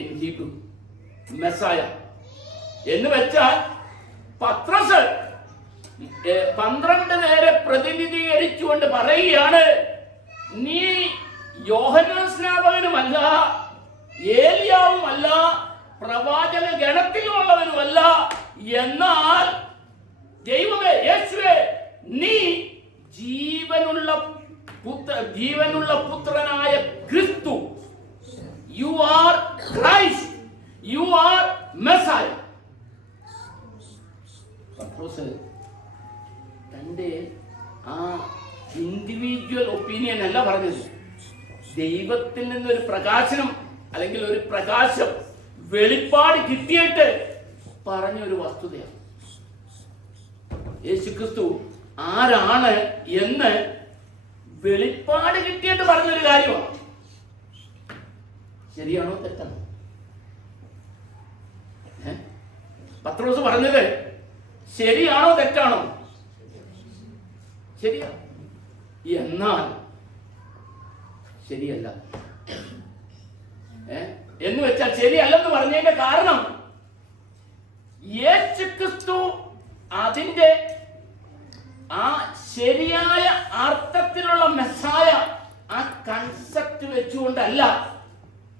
in Hebrew. Messiah എന്ന് വെച്ചാൽ പത്രോസ് 12 പേരെ പ്രതിനിധീകരിച്ചുകൊണ്ട് പറയുകയാണ്, നീ യോഹന്നാൻ സ്നാപകനുമല്ല, ഏലിയാവുമല്ല, പ്രവാചക ഗണത്തിലുള്ളവനുമല്ല, എന്നാൽ ദൈവമേ, യേശുവേ, നീ ജീവനുള്ള പുത്രനായ ക്രിസ്തു, you are Christ, you are Messiah. പത്രോസ് തന്റെ ആ ഇൻഡിവിജ്വൽ ഒപ്പീനിയൻ അല്ല പറഞ്ഞത്, ദൈവത്തിൽ നിന്നൊരു പ്രകാശനം അല്ലെങ്കിൽ ഒരു പ്രകാശം വെളിപ്പാട് കിട്ടിയിട്ട് പറഞ്ഞൊരു വസ്തുതയാണ്. യേശുക്രിസ്തു ആരാണ് എന്ന് വെളിപ്പാട് കിട്ടിയിട്ട് പറഞ്ഞൊരു കാര്യമാണ്. ശരിയാണോ തെറ്റാണോ? പത്രോസ് പറഞ്ഞത് ശരിയാണോ തെറ്റാണോ? ശരിയാ. എന്നാൽ ശരിയല്ല. എന്ന് വെച്ചാൽ ശരിയല്ലെന്ന് പറഞ്ഞതിന്റെ കാരണം, യേശുക്രിസ്തു അതിന്റെ ആ ശരിയായ അർത്ഥത്തിലുള്ള മെസ്സായ ആ കൺസെപ്റ്റ് വെച്ചുകൊണ്ടല്ല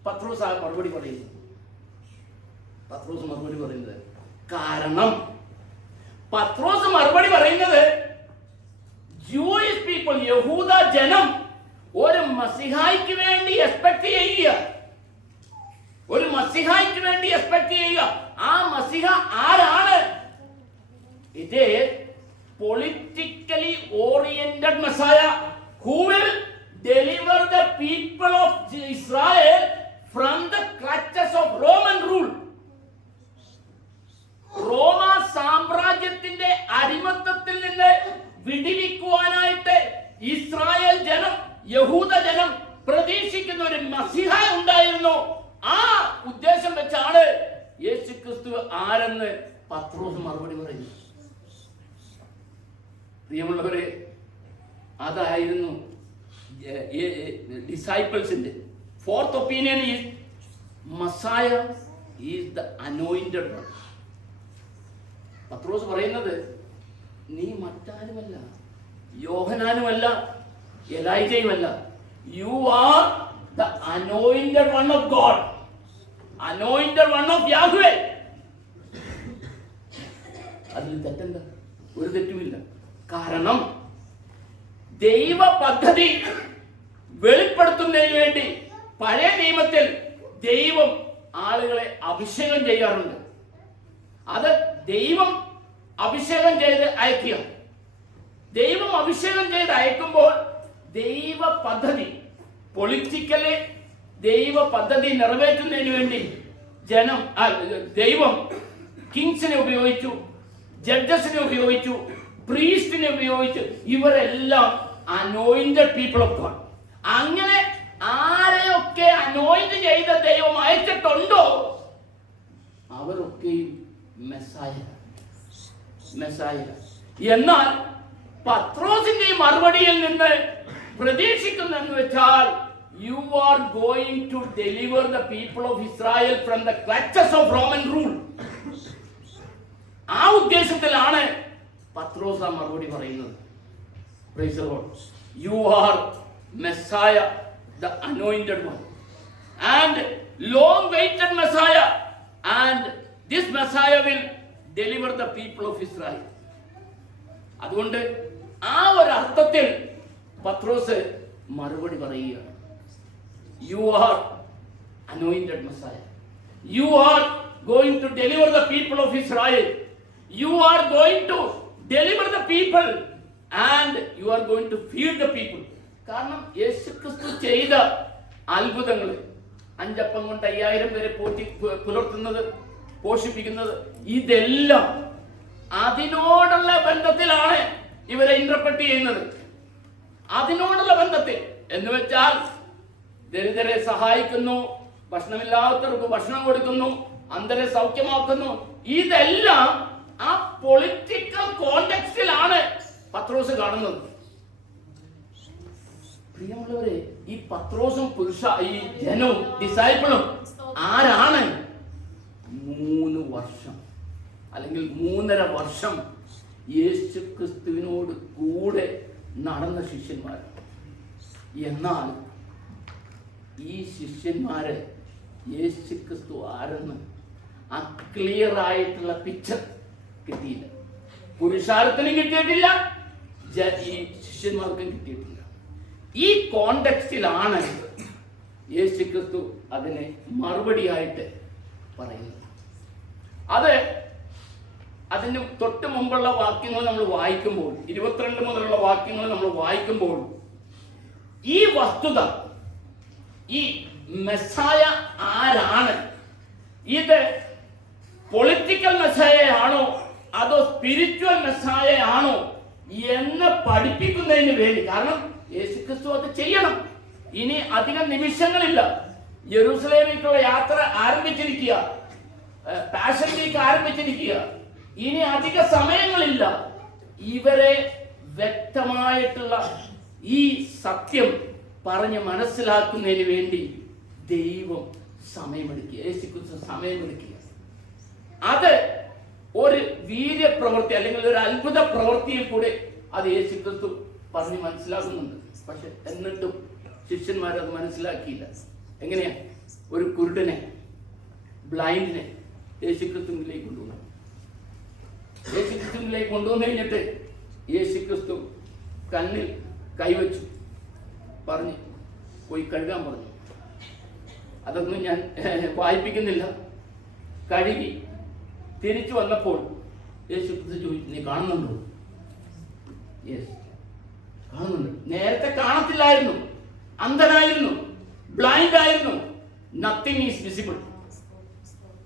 പത്രോസ് ആ മറുപടി പറയുന്നത്. കാരണം പത്രോസ് മറുപടി പറയുന്നത്, ജൂയിഷ് പീപ്പിൾ, യഹൂദ ജനം ഒരു മസിഹായ്ക്ക് വേണ്ടി എക്സ്പെക്ട് ചെയ്യുക, ഒരു മസിഹായ്ക്ക് വേണ്ടി എക്സ്പെക്ട് ചെയ്യുക. ആ മസിഹ ആരാണ്? ഇത് politically oriented Messiah who will deliver the people of Israel from the clutches of Roman rule. റോമ സാമ്രാജ്യത്തിന്റെ അടിമത്തത്തിൽ നിന്ന് വിടുവിക്കുവാനായിട്ട് ഇസ്രായേൽ ജനം, യഹൂദ ജനം പ്രതീക്ഷിക്കുന്ന ഒരു മസിഹ ഉണ്ടായിരുന്നു. ആ ഉദ്ദേശം വെച്ചാണ് യേശുക്രിസ്തു ആരെന്ന് പത്രോസ് മറുപടി പറയുന്നു. പ്രിയമുള്ളവരെ, അതായിരുന്നു ഡിസൈപ്പിൾസിന്റെ fourth opinion. Is Messiah is the anointed one. പത്രോസ് പറയുന്നത്, നീ മറ്റാരുമല്ല, യോഹന്നാനുമല്ല, എലൈജയുമല്ല, you are the anointed one of God, anointed one of Yahweh. അതിൽ തെറ്റെന്താ? ഒരു തെറ്റുമില്ല. കാരണം ദൈവ പദ്ധതി വെളിപ്പെടുത്തുന്നതിന് വേണ്ടി പഴയ നിയമത്തിൽ ദൈവം ആളുകളെ അഭിഷേകം ചെയ്യാറുണ്ട്. അത് ദൈവം അഭിഷേകം ചെയ്ത് അയക്കുക. ദൈവം അഭിഷേകം ചെയ്ത് അയക്കുമ്പോൾ ദൈവ പദ്ധതി, പൊളിറ്റിക്കലി ദൈവ പദ്ധതി നിറവേറ്റുന്നതിന് വേണ്ടി ദൈവം കിങ്സിനെ ഉപയോഗിച്ചു, ജഡ്ജസിനെ ഉപയോഗിച്ചു, പ്രീസ്റ്റിനെ ഉപയോഗിച്ചു. ഇവരെല്ലാം അനോയിന്റഡ് പീപ്പിൾ ഓഫ് ഗോഡ്. അങ്ങനെ ആരെയൊക്കെ അനോയിന്റ് ചെയ്ത ദൈവം അയച്ചിട്ടുണ്ടോ അവരൊക്കെയും മെസ്സായ. എന്നാൽ പത്രോസിന്റെ മറുപടിയിൽ നിന്ന് പ്രതീക്ഷിക്കുന്നെന്ന് വെച്ചാൽ, you are going to deliver the people of Israel from the clutches of Roman rule. ആ ഉദ്ദേശത്തിലാണ് പത്രോസ് ആ മറുപടി പറയുന്നത്. Praise the Lord. You are Messiah, the anointed one, and long waited Messiah, and this Messiah will deliver the people of Israel. അതുകൊണ്ട് ആ ഒരു അർത്ഥത്തിൽ പത്രോസ് മറുപടി പറയുകയാണ്. You are anointed Messiah, you are going to deliver the people of Israel, you are going to deliver the people and you are going to feed the people. കാരണം യേശുക്രിസ്തു ചെയ്ത അത്ഭുതങ്ങൾ, 5 അപ്പം കൊണ്ട് 5000 പേരെ പുലർത്തുന്നത്, പോഷിപ്പിക്കുന്നത്, ഇതെല്ലാം അതിനോടുള്ള ബന്ധത്തിലാണ് ഇവരെ ഇന്റർപ്രറ്റ് ചെയ്യുന്നത്. അതിനോടുള്ള ബന്ധത്തിൽ എന്ന് വെച്ചാൽ ദരിദ്രരെ സഹായിക്കുന്നു, ഭക്ഷണമില്ലാത്തവർക്ക് ഭക്ഷണം കൊടുക്കുന്നു, അന്ധരെ സൗഖ്യമാക്കുന്നു. ഇതെല്ലാം ആ പൊളിറ്റിക്കൽ കോണ്ടെക്സ്റ്റിലാണ് പത്രോസ് കാണുന്നത്. പ്രിയമുള്ളവരെ, ഈ പത്രോസും ഈ ജനവും ഡിസൈപ്പിളും ആരാണ്? 3 വർഷം അല്ലെങ്കിൽ 3.5 വർഷം യേശു ക്രിസ്തുവിനോട് കൂടെ നടന്ന ശിഷ്യന്മാർ. എന്നാൽ ഈ ശിഷ്യന്മാരെ യേശു ക്രിസ്തു ആരെന്ന് ആ ക്ലിയർ ആയിട്ടുള്ള പിക്ചർ കിട്ടിയില്ല. പുരുഷാരത്തിനും കിട്ടിയിട്ടില്ല, ഈ ശിഷ്യന്മാർക്കും കിട്ടിയിട്ടില്ല. ഈ കോണ്ടെക്സ്റ്റിലാണ് യേശു ക്രിസ്തു അതിനെ മറുപടിയായിട്ട് പറയുന്നത്. അതിന് തൊട്ട് മുമ്പുള്ള വാക്യങ്ങൾ നമ്മൾ വായിക്കുമ്പോൾ, 22 മുതലുള്ള വാക്യങ്ങൾ നമ്മൾ വായിക്കുമ്പോൾ, ഈ വസ്തുത, ഈ മെസ്സായ ആരാണ്, ഇത് പൊളിറ്റിക്കൽ മെസ്സായയാണോ അതോ സ്പിരിച്വൽ മെസ്സായയാണോ എന്ന് പഠിപ്പിക്കുന്നതിന് വേണ്ടി, കാരണം യേശുക്രിസ്തു അത് ചെയ്യണം. ഇനി അധികം നിമിഷങ്ങളില്ല, യെരൂശലേമിലേക്കുള്ള യാത്ര ആരംഭിച്ചിരിക്കുക, പാഷൻ വീക്ക് ആരംഭിച്ചിരിക്കുക. ഇനി അധിക സമയങ്ങളില്ല. ഇവരെ വ്യക്തമായിട്ടുള്ള ഈ സത്യം പറഞ്ഞ് മനസ്സിലാക്കുന്നതിന് വേണ്ടി ദൈവം സമയമെടുക്കുക, യേശുക്രിസ്തു സമയമെടുക്കുക. അത് ഒരു വീര്യപ്രവൃത്തി അല്ലെങ്കിൽ ഒരു അത്ഭുത പ്രവൃത്തിയിൽ കൂടെ അത് യേശുക്രിസ്തു പറഞ്ഞ് മനസ്സിലാക്കുന്നുണ്ട്. പക്ഷെ എന്നിട്ടും ശിഷ്യന്മാരത് മനസ്സിലാക്കിയില്ല. എങ്ങനെയാ? ഒരു കുരുടനെ, ബ്ലൈൻഡിനെ യേശുക്രിസ്തുവിലേക്ക് കൊണ്ടുവന്നു. യേശുക്രിസ്തുവിലേക്ക് കൊണ്ടുവന്നു കഴിഞ്ഞിട്ട് യേശുക്രിസ്തു കണ്ണിൽ കൈവച്ചു, പറഞ്ഞ് പോയി കഴുകാൻ പറഞ്ഞു. അതൊന്നും ഞാൻ വായിപ്പിക്കുന്നില്ല. കഴുകി തിരിച്ചു വന്നപ്പോൾ യേശുക്രിസ്തു ചോദിച്ചു, നീ കാണുന്നുണ്ടോ? യെസ്, കാണുന്നുണ്ട്. നേരത്തെ കാണത്തില്ലായിരുന്നു, അന്ധനായിരുന്നു, ബ്ലൈൻഡ് ആയിരുന്നു, നത്തിങ് ഈസ് വിസിബിൾ.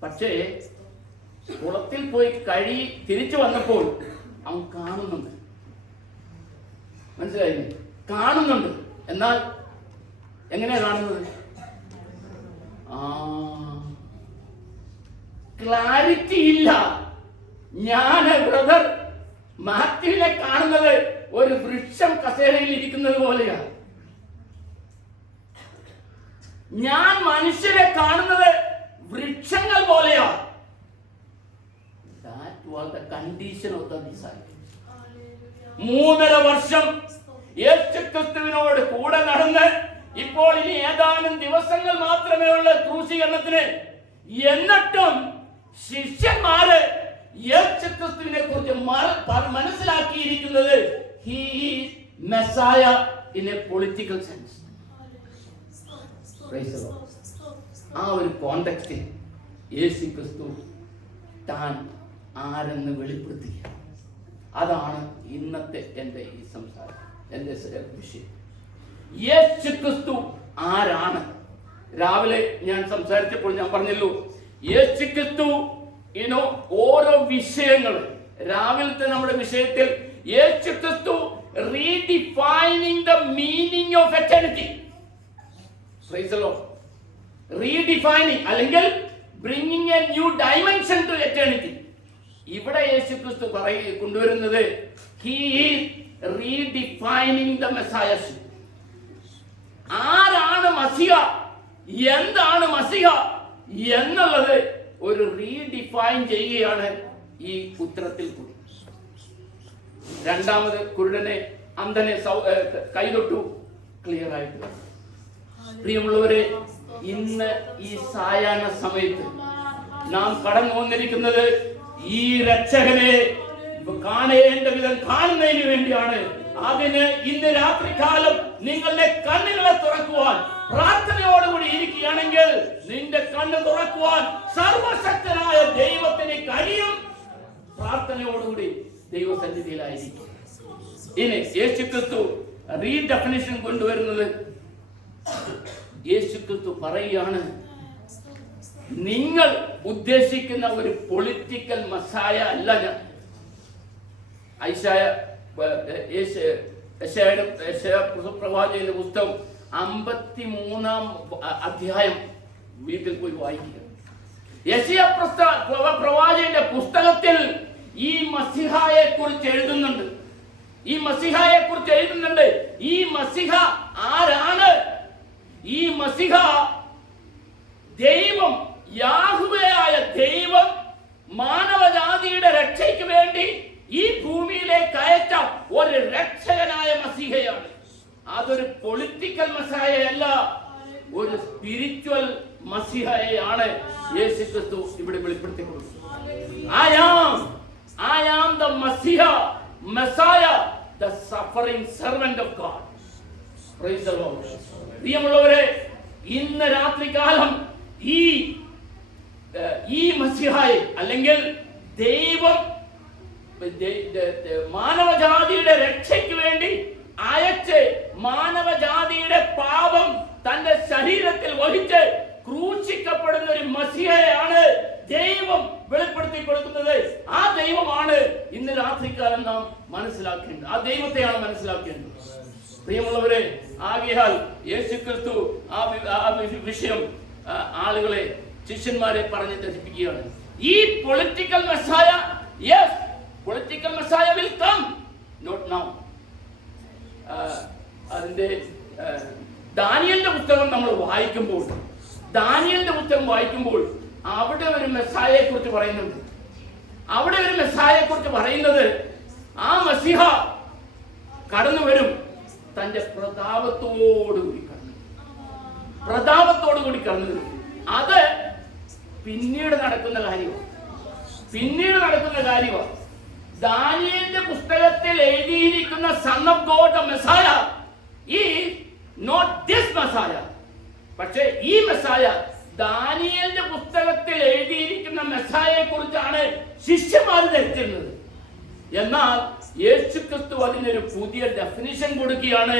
പക്ഷേ കുളത്തിൽ പോയി കഴുകി തിരിച്ചു വന്നപ്പോൾ അവൻ കാണുന്നുണ്ട്. മനസ്സിലായില്ലേ? കാണുന്നുണ്ട്. എന്നാൽ എങ്ങനെയാ കാണുന്നത്? ക്ലാരിറ്റി ഇല്ല. ഞാൻ ബ്രദർ മാത്യുവിനെ കാണുന്നത് ഒരു വൃക്ഷം കസേരയിൽ ഇരിക്കുന്നത് പോലെയാണ്. ഞാൻ മനുഷ്യരെ കാണുന്നത് വൃക്ഷങ്ങൾ പോലെയാണ്. That was the condition of the disciples. 3.5 വർഷം യേശുക്രിസ്തുവിനോട് കൂടെ നടന്ന് ഇപ്പോൾ ഇനി ഏതാനും ദിവസങ്ങൾ മാത്രമേ ഉള്ളൂ ക്രൂശീകരണത്തിന്. എന്നിട്ടും ശിഷ്യന്മാര് യേശുക്രിസ്തുവിനെ കുറിച്ച് മനസ്സിലാക്കിയിരിക്കുന്നത് he is Messiah in a political sense. Praise the Lord. ആ ഒരു കോണ്ടെക്സ്റ്റിൽ യേശുക്രിസ്തു താൻ ആരെന്ന് വെളിപ്പെടുത്തി. അതാണ് ഇന്നത്തെ എൻ്റെ ഈ സംസാരം, എൻ്റെ വിഷയം. യേശുക്രിസ്തു ആരാണ്? രാവിലെ ഞാൻ സംസാരിച്ചപ്പോൾ ഞാൻ പറഞ്ഞല്ലോ, യേശുക്രിസ്തു ഓരോ വിഷയങ്ങൾ രാവിലത്തെ നമ്മുടെ വിഷയത്തിൽ യേശുക്രിസ്തു redefining the meaning of eternity. Praise the Lord. Redefining അല്ലെങ്കിൽ bringing a new dimension to eternity. ഇവിടെ യേശുക്രിസ്തു കൊണ്ടുവരുന്നത് he is redefining the messiahship. ആരാണ് മസിഹ, എന്താണ് മസിഹ എന്നുള്ളത് ഒരു റീഡിഫൈൻ ചെയ്യുകയാണ് ഈ ഉത്തരത്തിൽ കൂടി. രണ്ടാമത് കുരുടനെ, അന്ധനെ കൈതൊട്ടു, ക്ലിയർ ആയിട്ട്. പ്രിയമുള്ളവരെ, ഇന്ന് ഈ സായാഹ്ന സമയത്ത് നാം കടന്നു വന്നിരിക്കുന്നത് ഈ രക്ഷകനെ കാണേണ്ട വിധം കാണുന്നതിന് വേണ്ടിയാണ്. അതിന് ഇന്ന് രാത്രികാലം നിങ്ങളുടെ കണ്ണുകളെ തുറക്കുവാൻ പ്രാർത്ഥനയോടുകൂടി ഇരിക്കുകയാണെങ്കിൽ നിന്റെ കണ്ണ് തുറക്കുവാൻ സർവശക്തനായ ദൈവത്തിന് കഴിയും. പ്രാർത്ഥനയോടുകൂടി ദൈവസന്നിധിയിലായിരിക്കും. ഇനി യേശുക്രിസ്തു റീഡെഫിനിഷൻ കൊണ്ടുവരുന്നത്, യേശുക്രിസ്തു പറയുകയാണ്, നിങ്ങൾ ഉദ്ദേശിക്കുന്ന ഒരു പൊളിറ്റിക്കൽ മസായ അല്ല ഞാൻ. പ്രവാചകന്റെ പുസ്തകം 53 അധ്യായം വീട്ടിൽ പോയി വായിക്കുക. യെശയ്യാ പ്രവാചകന്റെ പുസ്തകത്തിൽ ഈ മസിഹായെ കുറിച്ച് എഴുതുന്നുണ്ട്. ഈ മസിഹ ആരാണ്? ഈ മസിഹ ദൈവം, യാഹ്വേയായ ദൈവം മാനവജാതിയുടെ രക്ഷയ്ക്ക് വേണ്ടി ഈ ഭൂമിയിലേക്ക് അയച്ച ഒരു രക്ഷകനായ മസിഹയാണ്. അതൊരു പൊളിറ്റിക്കൽ മസിഹയല്ല, ഒരു സ്പിരിച്വൽ മസിഹയാണ് യേശുക്രിസ്തു ഇവിടെ വെളിപ്പെടുത്തി കൊടുക്കുന്നത്. I am the Messiah, the suffering servant of God. Praise the Lord. പ്രിയമുള്ളവരെ, ഇന്ന് രാത്രികാലം ഈ മസിഹായെ അല്ലെങ്കിൽ ദൈവം മാനവജാതിയുടെ രക്ഷയ്ക്ക് വേണ്ടി അയച്ച് മാനവജാതിയുടെ പാപം തന്റെ ശരീരത്തിൽ വഹിച്ച് ക്രൂശിക്കപ്പെടുന്ന ഒരു മസിഹയാണ് ദൈവം വെളിപ്പെടുത്തി കൊടുക്കുന്നത്. ആ ദൈവമാണ് ഇന്ന് രാത്രികാലം നാം മനസ്സിലാക്കേണ്ടത്. ആ ദൈവത്തെയാണ് മനസ്സിലാക്കേണ്ടത്. പ്രിയമുള്ളവരെ, ആകയാൽ യേശുക്രിസ്തു ആ വിഷയം ആളുകളെ, ശിഷ്യന്മാരെ പറഞ്ഞ് ധരിപ്പിക്കുകയാണ്. ഈ political Messiah, yes, political Messiah will come, not now. അതിന്റെ ദാനിയേലിന്റെ പുസ്തകം നമ്മൾ വായിക്കുമ്പോൾ, അവിടെ ഒരു മെസ്സായയെ കുറിച്ച് പറയുന്നുണ്ട്. ആ മസിഹ കടന്നു വരും, തന്റെ പ്രതാപത്തോടുകൂടി കടന്നു വരും. അത് പിന്നീട് നടക്കുന്ന കാര്യമാണ്. ദാനിയേലിന്റെ പുസ്തകത്തിൽ എഴുതിയിരിക്കുന്ന son of God the Messiah is not this Messiah. പക്ഷേ ഈ മെസ്സായ, ദാനിയേലിന്റെ പുസ്തകത്തിൽ എഴുതിയിരിക്കുന്ന മെസ്സായയെ കുറിച്ചാണ് ശിഷ്യന്മാർ ധരിച്ചിരുന്നത്. എന്നാൽ യേശുക്രിസ്തു അതിനൊരു പുതിയ ഡെഫിനിഷൻ കൊടുക്കുകയാണ്.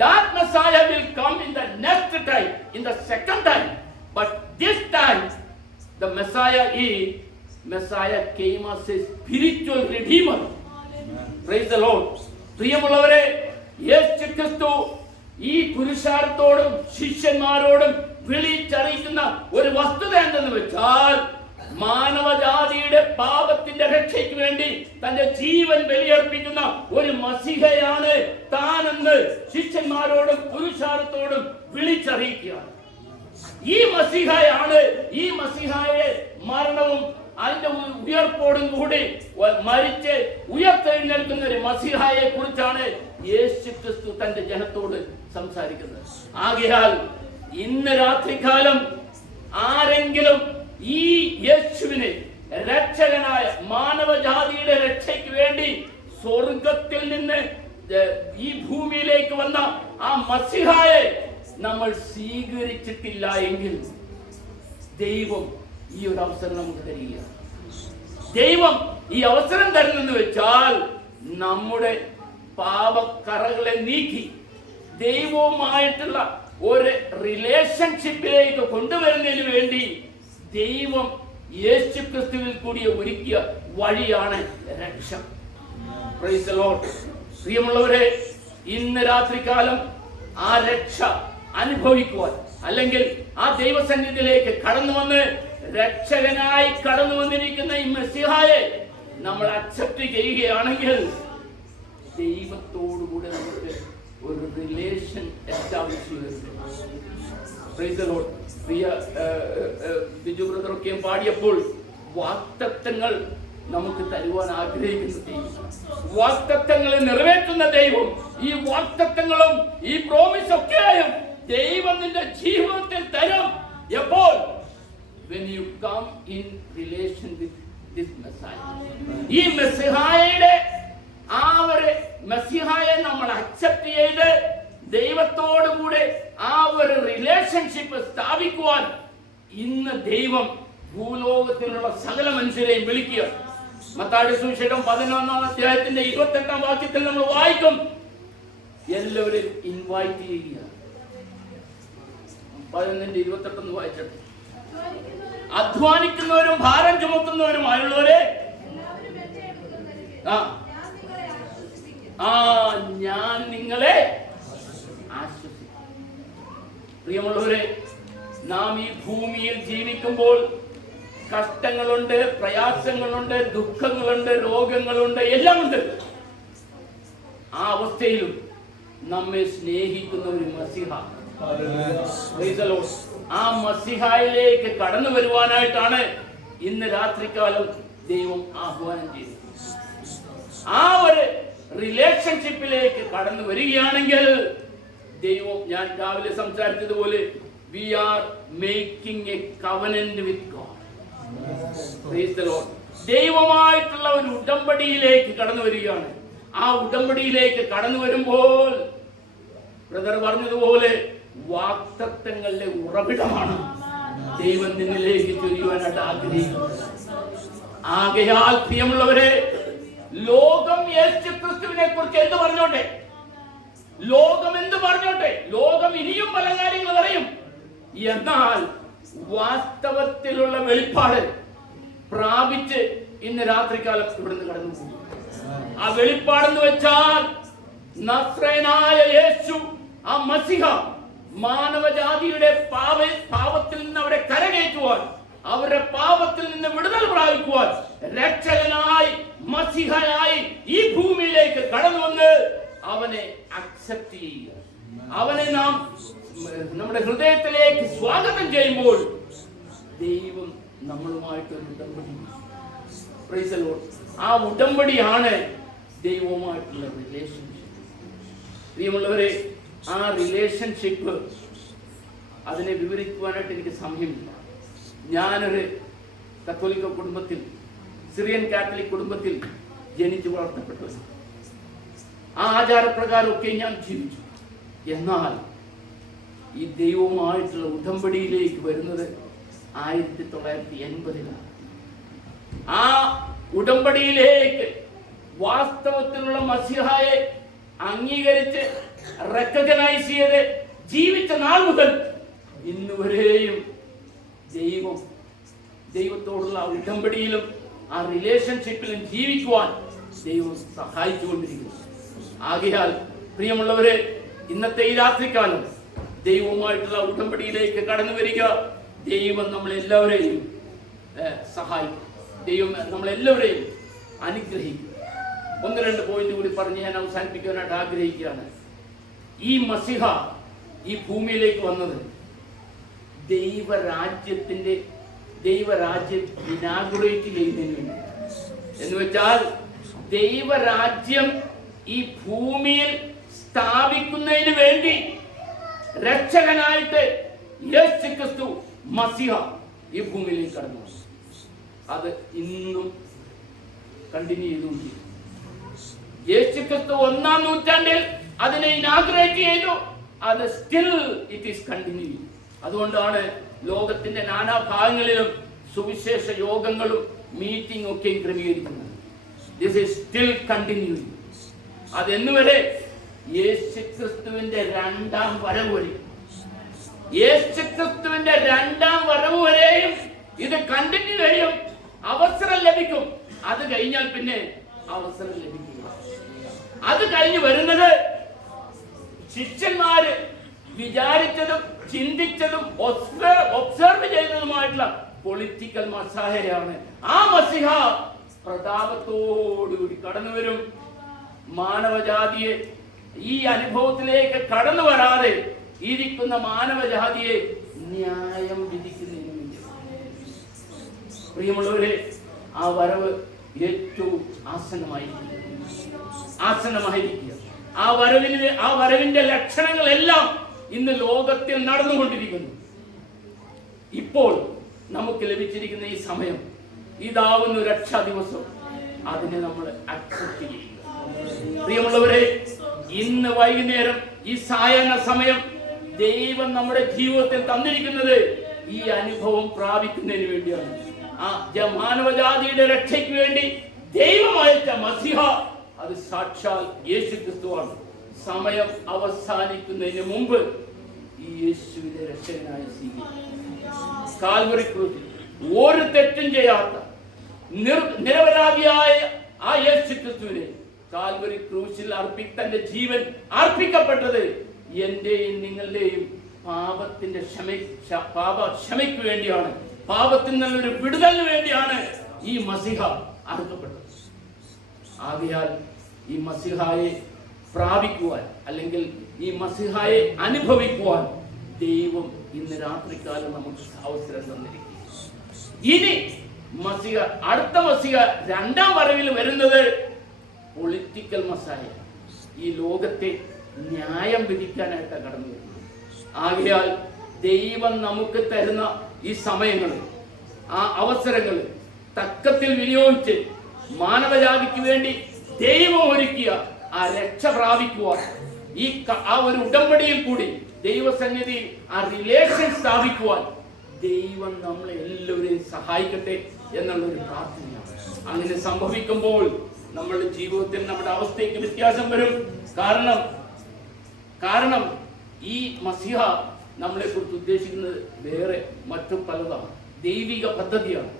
That Messiah will come in the next time, in the second time. But this time, the Messiah came as a spiritual redeemer. Praise the Lord. പ്രിയമുള്ളവരെ, യേശുക്രിസ്തു ഈ പുരുഷാരത്തോടും ശിഷ്യന്മാരോടും വിളിച്ചറിയിക്കുന്ന ഒരു വസ്തുത എന്തെന്ന് വെച്ചാൽ, മാനവജാതിയുടെ പാപത്തിന്റെ രക്ഷയ്ക്ക് വേണ്ടി തന്റെ ജീവൻ ബലിയർപ്പിക്കുന്ന ഒരു മസിഹയാണ് താനെന്ന് ശിഷ്യന്മാരോടും പുരുഷാരത്തോടും വിളിച്ചറിയിക്കുകയാണ്. ഈ മസിഹായെ മരണവും അതിന്റെ ഉയർപ്പോടും കൂടി മരിച്ച് ഉയർത്തെഴുന്നേൽക്കുന്ന ഒരു മസിഹായെ കുറിച്ചാണ് യേശുക്രിസ്തു തന്റെ ജനത്തോട് സംസാരിക്കുന്നത്. ആകയാൽ ഇന്ന് രാത്രികാലം ആരെങ്കിലും ഈ യേശുവിനെ രക്ഷകനായ മാനവജാതിയുടെ രക്ഷയ്ക്ക് വേണ്ടി സ്വർഗത്തിൽ നിന്ന് ഈ ഭൂമിയിലേക്ക് വന്ന ആ മസിഹായെ നമ്മൾ സ്വീകരിച്ചിട്ടില്ല എങ്കിൽ ദൈവം ഈ ഒരു അവസരം നമുക്ക് തരിക. ദൈവം ഈ അവസരം തരുന്നെന്ന് വെച്ചാൽ നമ്മുടെ പാപക്കറകളെ നീക്കി ദൈവവുമായിട്ടുള്ള ഒരു റിലേഷൻഷിപ്പിലേക്ക് കൊണ്ടുവരുന്നതിന് വേണ്ടി ദൈവം യേശുക്രിസ്തുവിൽ കൂടി ഒരുക്കിയ വഴിയാണ് രക്ഷ. Price the Lord. പ്രിയമുള്ളവരെ, ഇന്ന് രാത്രികാലം ആ രക്ഷ അനുഭവിക്കുവാൻ, അല്ലെങ്കിൽ ആ ദൈവസന്നിധിയിലേക്ക് കടന്നു വന്ന് രക്ഷകനായി കടന്നു വന്നിരിക്കുന്ന ഈ മെസ്സിഹായെ നമ്മൾ അക്സെപ്റ്റ് ചെയ്യുകയാണെങ്കിൽ ദൈവത്തോടുകൂടെ നമുക്ക് ഒരു റിലേഷൻ എസ്റ്റാബ്ലിഷ് ചെയ്തിട്ടുണ്ട്. Praise the Lord. പ്രിയ ബിജു ബ്രദറൊക്കെ പാടിയപ്പോൾ വാഗ്ദത്തങ്ങൾ നമുക്ക് തരുവാൻ ആഗ്രഹിക്കുന്ന ദൈവം, വാഗ്ദത്തങ്ങളെ നിറവേറ്റുന്ന ദൈവം, ഈ വാഗ്ദത്തങ്ങളും ഈ പ്രോമിസ് ഒക്കെയും ദൈവം നിന്റെ ജീവിതത്തിൽ തരും. എപ്പോൾ? when you come in relation with this Messiah. ഈ മെസ്സിഹായെ നമ്മൾ അക്സെപ്റ്റ് ചെയ്ത് ദൈവത്തോടു കൂടെ ആ ഒരു റിലേഷൻഷിപ്പ് സ്ഥാപിക്കുവാൻ ഇന്ന് ദൈവം ഭൂലോകത്തിലുള്ള സകല മനുഷ്യരെയും വിളിക്കുക. മത്തായിയുടെ സുവിശേഷം 11-ാം അധ്യായത്തിന്റെ 28-ാം വാക്യത്തിൽ നമ്മൾ വായിക്കും, എല്ലാവരെയും ഇൻവൈറ്റ് ചെയ്യുക. 11:28 വായിച്ചിട്ട്, അധ്വാനിക്കുന്നവരും ഭാരം ചുമക്കുന്നവരുമായുള്ളവരെ ഞാൻ നിങ്ങളെ ആശ്വസിക്കും. പ്രിയമുള്ളവരെ, നാം ഈ ഭൂമിയിൽ ജീവിക്കുമ്പോൾ കഷ്ടങ്ങളുണ്ട്, പ്രയാസങ്ങളുണ്ട്, ദുഃഖങ്ങളുണ്ട്, രോഗങ്ങളുണ്ട്, എല്ലാം ഉണ്ട്. ആ അവസ്ഥയിലും നമ്മെ സ്നേഹിക്കുന്ന ഒരു മസിഹ, ആ മസിഹായിലേക്ക് കടന്നു വരുവാനായിട്ടാണ് ഇന്ന് രാത്രികാലം ദൈവം ആഹ്വാനം ചെയ്തത്. ആ ഒരു റിലേഷൻഷിപ്പിലേക്ക് കടന്നു വരികയാണെങ്കിൽ ദൈവം, ഞാൻ രാവിലെ സംസാരിച്ചതുപോലെ, we are making a covenant with God. Praise the Lord. ദൈവമായിട്ടുള്ള ഒരു ഉടമ്പടിയിലേക്ക് കടന്നു വരികയാണ്. ആ ഉടമ്പടിയിലേക്ക് കടന്നു വരുമ്പോൾ ബ്രദർ പറഞ്ഞതുപോലെ വാഗ്ദത്തങ്ങളുടെ ഉറവിടമാണ് ദൈവം നിന്നിലേക്ക് ചൊരിയുവാനായിട്ട് ആഗ്രഹിക്കുന്നത്. ആകയാൽ പ്രിയമുള്ളവരെ, ലോകം യേശുക്രിസ്തുവിനെ കുറിച്ച് എന്ത് പറഞ്ഞോട്ടെ, ലോകം എന്ത് പറഞ്ഞോട്ടെ, ലോകം ഇനിയും പല കാര്യങ്ങൾ പറയും. എന്നാൽ വാസ്തവത്തിലുള്ള വെളിപ്പാട് പ്രാപിച്ച് ഇന്ന് രാത്രികാലം ഇവിടുന്ന് കടന്നു പോകും. ആ വെളിപ്പാടെന്ന് വെച്ചാൽ നസ്രയനായ യേശു, ആ മസിഹ, മാനവജാതിയുടെ പാപത്തിൽ നിന്ന് അവരെ കരകയറ്റുവാൻ, അവരുടെ പാപത്തിൽ നിന്ന് വിടുതൽ പ്രാപിക്കുവാൻ രക്ഷകനായി, മസിഹയായി ഈ ഭൂമിയിലേക്ക് കടന്നു വന്ന് അവനെ അക്സെപ്റ്റ് ചെയ്യുക, അവനെ നാം നമ്മുടെ ഹൃദയത്തിലേക്ക് സ്വാഗതം ചെയ്യുമ്പോൾ ദൈവം നമ്മളുമായിട്ടൊരു ഉടമ്പടി. Price the Lord. ആ ഉടമ്പടിയാണ് ദൈവവുമായിട്ടുള്ള റിലേഷൻഷിപ്പ്. പ്രിയമുള്ളവരെ, ആ റിലേഷൻഷിപ്പ് അതിനെ വിവരിക്കുവാനായിട്ട് എനിക്ക് സമയമില്ല. ഞാനൊരു കത്തോലിക്ക കുടുംബത്തിൽ, സിറിയൻ കാത്തലിക് കുടുംബത്തിൽ ജനിച്ചു വളർത്തപ്പെട്ടു. ആ ആചാരപ്രകാരമൊക്കെ ഞാൻ ജീവിച്ചു. എന്നാൽ ഈ ദൈവവുമായിട്ടുള്ള ഉടമ്പടിയിലേക്ക് വരുന്നത് 1980-ലാണ്. ആ ഉടമ്പടിയിലേക്ക് വാസ്തവത്തിലുള്ള മസിഹായെ അംഗീകരിച്ച് റെക്കഗ്നൈസ് ചെയ്ത് ജീവിച്ച നാൾ മുതൽ ഇന്നുവരെയും ദൈവത്തോടുള്ള ഉടമ്പടിയിലും ആ റിലേഷൻഷിപ്പിലും ജീവിക്കുവാൻ ദൈവം സഹായിച്ചുകൊണ്ടിരിക്കുന്നു. ആകയാൽ പ്രിയമുള്ളവരെ, ഇന്നത്തെ ഈ രാത്രികാലം ദൈവവുമായിട്ടുള്ള ഉടമ്പടിയിലേക്ക് കടന്നു വരിക. ദൈവം നമ്മളെല്ലാവരെയും സഹായിക്കും. ദൈവം നമ്മളെല്ലാവരെയും അനുഗ്രഹിക്കും. 1-2 പോയിന്റ് കൂടി പറഞ്ഞ് ഞാൻ അവസാനിപ്പിക്കാനായിട്ട് ആഗ്രഹിക്കുകയാണ്. ഈ മസിഹ ഈ ഭൂമിയിലേക്ക് വന്നത് ദൈവരാജ്യം ഇനാഗുറേറ്റ് ചെയ്യുന്നതിന് വേണ്ടി. എന്ന് വെച്ചാൽ ദൈവരാജ്യം ഈ ഭൂമിയിൽ സ്ഥാപിക്കുന്നതിന് വേണ്ടി രക്ഷകനായിട്ട് യേശുക്രിസ്തു മസിഹ ഈ ഭൂമിയിലേക്ക് കടന്നു. അത് ഇന്നും കണ്ടിന്യൂ ചെയ്തുകൊണ്ടിരിക്കും. യേശുക്രിസ്തു 1-ാം നൂറ്റാണ്ടിൽ അതിനെ ഇനാഗ്രേറ്റ് ചെയ്തു. അത് സ്റ്റിൽ ഇറ്റ് ഈസ് കണ്ടിന്യൂ. അതുകൊണ്ടാണ് ലോകത്തിന്റെ നാനാഭാഗങ്ങളിലും സുവിശേഷ യോഗങ്ങളും മീറ്റിംഗ് ഒക്കെയും ക്രമീകരിക്കുന്നത്. This is still continue. അതെന്നുവരെ യേശുക്രിസ്തുവിന്റെ 2-ാം വരവ് വരെ, യേശുക്രിസ്തുവിന്റെ 2-ാം വരവ് വരെയും ഇത് കണ്ടിന്യൂ ചെയ്യും. അവസരം ലഭിക്കും. അത് കഴിഞ്ഞാൽ പിന്നെ അവസരം ലഭിക്കില്ല. അത് കഴിഞ്ഞ് വരുന്നത് ശിഷ്യന്മാര് വിചാരിച്ചതും ചിന്തിച്ചതും ഒബ്സർവ് ചെയ്തതുമായിട്ടുള്ള പൊളിറ്റിക്കൽ മസാഹയാണ്. ആ മസിഹ പ്രതാപത്തോടുകൂടി കടന്നു വരും. മാനവജാതിയെ ഈ അനുഭവത്തിലേക്ക് കടന്നു വരാതെ ഇരിക്കുന്ന മാനവജാതിയെ ന്യായം വിധിക്കുന്നതിന് വേണ്ടി. പ്രിയമുള്ളവരെ, ആ വരവ് ഏറ്റവും ആസന്നമായിരിക്കുക. ആ വരവിന്റെ ലക്ഷണങ്ങളെല്ലാം ഇന്ന് ലോകത്തിൽ നടന്നുകൊണ്ടിരിക്കുന്നു. ഇപ്പോൾ നമുക്ക് ലഭിച്ചിരിക്കുന്ന ഈ സമയം, ഇതാവുന്ന രക്ഷാ ദിവസം, അതിനെ നമ്മൾ അക്സെപ്റ്റ് ചെയ്യുക. പ്രിയമുള്ളവരെ, ഇന്ന് വൈകുന്നേരം ഈ സായാഹ്ന സമയം ദൈവം നമ്മുടെ ജീവിതത്തിൽ തന്നിരിക്കുന്നത് ഈ അനുഭവം പ്രാപിക്കുന്നതിന് വേണ്ടിയാണ്. ആ മാനവജാതിയുടെ രക്ഷയ്ക്ക് വേണ്ടി ദൈവം അയച്ച മസിഹ, അത് സാക്ഷാൽ യേശുക്രിസ്തുവാണ്. സമയം അവസാനിക്കുന്നതിന് മുമ്പ് ഈ യേശുവിനെ രക്ഷകനായി സ്വീകരിക്കും. കാൽവറി ക്രൂശിൽ ഒരു തെറ്റും ചെയ്യാത്ത നിരപരാധിയായ ആ യേശുക്രിസ്തുവിനെ കാൽവറി ക്രൂശിൽ തന്റെ ജീവൻ അർപ്പിക്കപ്പെട്ടത് എന്റെയും നിങ്ങളുടെയും പാപത്തിന്റെ ക്ഷമയ്ക്ക് വേണ്ടിയാണ്, പാപത്തിൽ നിന്നൊരു വിടുതലിന് വേണ്ടിയാണ് ഈ മസിഹ അറുക്കപ്പെട്ടത്. ആകയാൽ ഈ മസിഹായെ പ്രാപിക്കുവാൻ, അല്ലെങ്കിൽ ഈ മസിഹായെ അനുഭവിക്കുവാൻ ദൈവം ഇന്ന് രാത്രികാലം നമുക്ക് അവസരം തന്നിരിക്കും. ഇനി മസിഹ, അടുത്ത മസിഹ രണ്ടാം വരവിൽ വരുന്നത് പൊളിറ്റിക്കൽ മസായ, ഈ ലോകത്തെ ന്യായം വിധിക്കാനായിട്ട് കടന്നു വരുന്നത്. ആകയാൽ ദൈവം നമുക്ക് തരുന്ന ഈ സമയങ്ങൾ, ആ അവസരങ്ങൾ തക്കത്തിൽ വിനിയോഗിച്ച് മാനവജാതിക്ക് വേണ്ടി ദൈവം ഒരുക്കിയ ആ രക്ഷ പ്രാപിക്കുവാൻ, ആ ഒരു ഉടമ്പടിയിൽ കൂടി ദൈവസന്നിധിയിൽ ആ റിലേഷൻ സ്ഥാപിക്കുവാൻ ദൈവം നമ്മളെ എല്ലാവരെയും സഹായിക്കട്ടെ എന്നുള്ളൊരു പ്രാർത്ഥനയാണ്. അങ്ങനെ സംഭവിക്കുമ്പോൾ നമ്മുടെ ജീവിതത്തിൽ, നമ്മുടെ അവസ്ഥയ്ക്ക് വ്യത്യാസം വരും. കാരണം ഈ മസിഹ നമ്മളെ കുറിച്ച് ഉദ്ദേശിക്കുന്നത് വേറെ മറ്റു പലതാണ്, ദൈവിക പദ്ധതിയാണ്.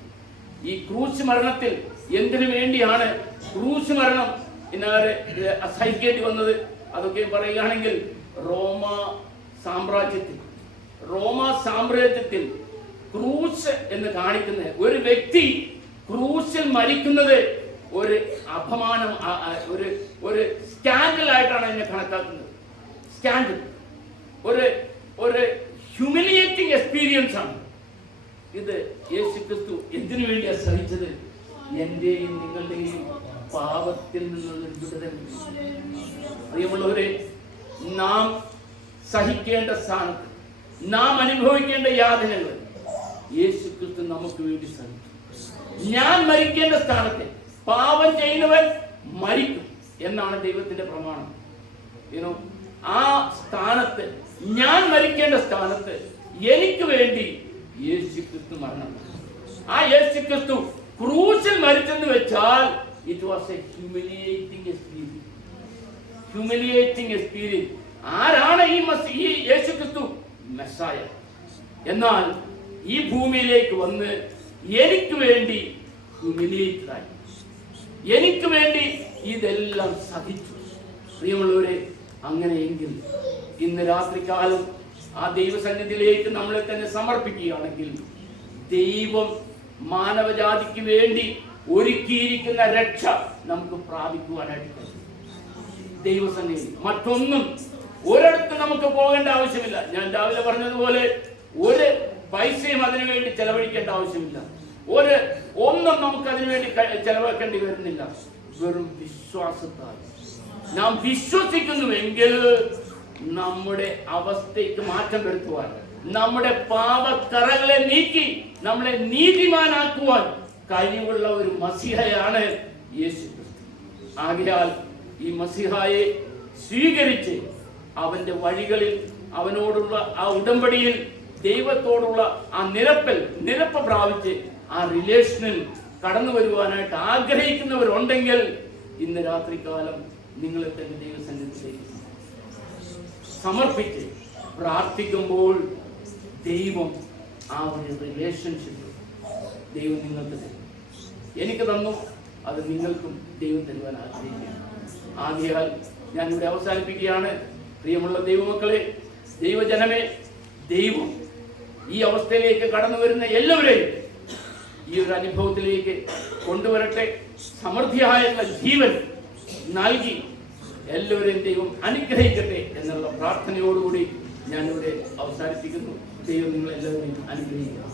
ഈ ക്രൂശ് മരണത്തിൽ എന്തിനു വേണ്ടിയാണ് ക്രൂശ് മരണം സഹിക്കേണ്ടി വന്നത്? അതൊക്കെ പറയുകയാണെങ്കിൽ റോമാ സാമ്രാജ്യത്തിൽ ക്രൂശ് എന്ന് കാണിക്കുന്ന ഒരു വ്യക്തി ക്രൂശിൽ മരിക്കുന്നത് ഒരു അപമാനം, ഒരു സ്കാൻഡൽ ആയിട്ടാണ് എന്നെ കണക്കാക്കുന്നത്. സ്കാൻഡൽ, ഒരു ഹ്യൂമിലിയേറ്റിംഗ് എക്സ്പീരിയൻസ് ആണ് ഇത്. യേശുക്രിസ്തു എന്തിനു വേണ്ടിയാണ് സഹിച്ചത്? എന്റെയും നിങ്ങളുടെയും പാപത്തിൽ നിന്നുള്ള വിടുതൽ. പ്രിയമുള്ളവരെ, നാം സഹിക്കേണ്ട സ്ഥാനത്ത്, നാം അനുഭവിക്കേണ്ട യാതനകൾ യേശുക്രിസ്തു നമുക്ക് വേണ്ടി സഹിച്ചു. ഞാൻ മരിക്കേണ്ട സ്ഥാനത്ത് പാപം ചെയ്യുന്നവൻ മരിക്കും എന്നാണ് ദൈവത്തിന്റെ പ്രമാണം. ആ സ്ഥാനത്ത്, ഞാൻ മരിക്കേണ്ട സ്ഥാനത്ത് എനിക്ക് വേണ്ടി യേശുക്രിസ്തു മരണം. ആ യേശുക്രിസ്തു ക്രൂശിൽ മരിച്ചെന്ന് വെച്ചാൽ it was A humiliating experience. ആരാണ് ഈ യേശുക്രിസ്തു? മെസ്സായ. എന്നാൽ ഈ ഭൂമിയിലേക്ക് വന്ന് എനിക്ക് വേണ്ടി ഹ്യൂമിലിയേറ്റഡ് ആയി, എനിക്ക് വേണ്ടി ഇതെല്ലാം സഹിച്ചു. പ്രിയമുള്ളവരെ, അങ്ങനെയെങ്കിൽ ഇന്ന് രാത്രികാലം ആ ദൈവസന്നിധിയിലേക്ക് നമ്മളെ തന്നെ സമർപ്പിക്കുകയാണെങ്കിൽ ദൈവം മാനവജാതിക്ക് വേണ്ടി ഒരുക്കിയിരിക്കുന്ന രക്ഷ നമുക്ക് പ്രാപിക്കുവാനായിട്ട് കഴിയും. ദൈവസന്നിധി മറ്റൊന്നും ഒരിടത്ത് നമുക്ക് പോകേണ്ട ആവശ്യമില്ല. ഞാൻ രാവിലെ പറഞ്ഞതുപോലെ ഒരു പൈസയും അതിനുവേണ്ടി ചെലവഴിക്കേണ്ട ആവശ്യമില്ല. ഒന്നും നമുക്ക് അതിനുവേണ്ടി ചെലവാക്കേണ്ടി വരുന്നില്ല. വെറും വിശ്വാസത്താൽ നാം വിശ്വസിക്കുന്നുവെങ്കിൽ നമ്മുടെ അവസ്ഥയ്ക്ക് മാറ്റം വരുത്തുവാൻ, നമ്മുടെ പാപക്കറകളെ നീക്കി നമ്മളെ നീതിമാനാക്കുവാൻ കഴിവുള്ള ഒരു മസിഹയാണ് യേശുക്രിസ്തു. ആകയാൽ ഈ മസിഹായെ സ്വീകരിച്ച് അവന്റെ വഴികളിൽ, അവനോടുള്ള ആ ഉടമ്പടിയിൽ, ദൈവത്തോടുള്ള ആ നിരപ്പ് പ്രാപിച്ച് ആ റിലേഷനിൽ കടന്നു വരുവാനായിട്ട് ആഗ്രഹിക്കുന്നവരുണ്ടെങ്കിൽ ഇന്ന് രാത്രികാലം നിങ്ങളെ തന്നെ ദൈവസന്നിധിയിലേക്ക് സമർപ്പിച്ച് പ്രാർത്ഥിക്കുമ്പോൾ ദൈവം ആ ഒരു റിലേഷൻഷിപ്പ് ദൈവം നിങ്ങൾക്ക് തരും. എനിക്ക് തന്നു, അത് നിങ്ങൾക്കും ദൈവം തരുവാൻ ആഗ്രഹിക്കുകയാണ്. ആകയാൽ ഞാനിവിടെ അവസാനിപ്പിക്കുകയാണ്. പ്രിയമുള്ള ദൈവമക്കളെ, ദൈവജനമേ, ദൈവം ഈ അവസ്ഥയിലേക്ക് കടന്നു വരുന്ന എല്ലാവരെയും ഈ ഒരു അനുഭവത്തിലേക്ക് കൊണ്ടുവരട്ടെ. സമൃദ്ധിയായുള്ള ജീവൻ നൽകി എല്ലാവരെയും ദൈവം അനുഗ്രഹിക്കട്ടെ എന്നുള്ള പ്രാർത്ഥനയോടുകൂടി ഞാനിവിടെ അവസാനിപ്പിക്കുന്നു. ദൈവം നിങ്ങളെല്ലാവരെയും അനുഗ്രഹിക്കുന്നു.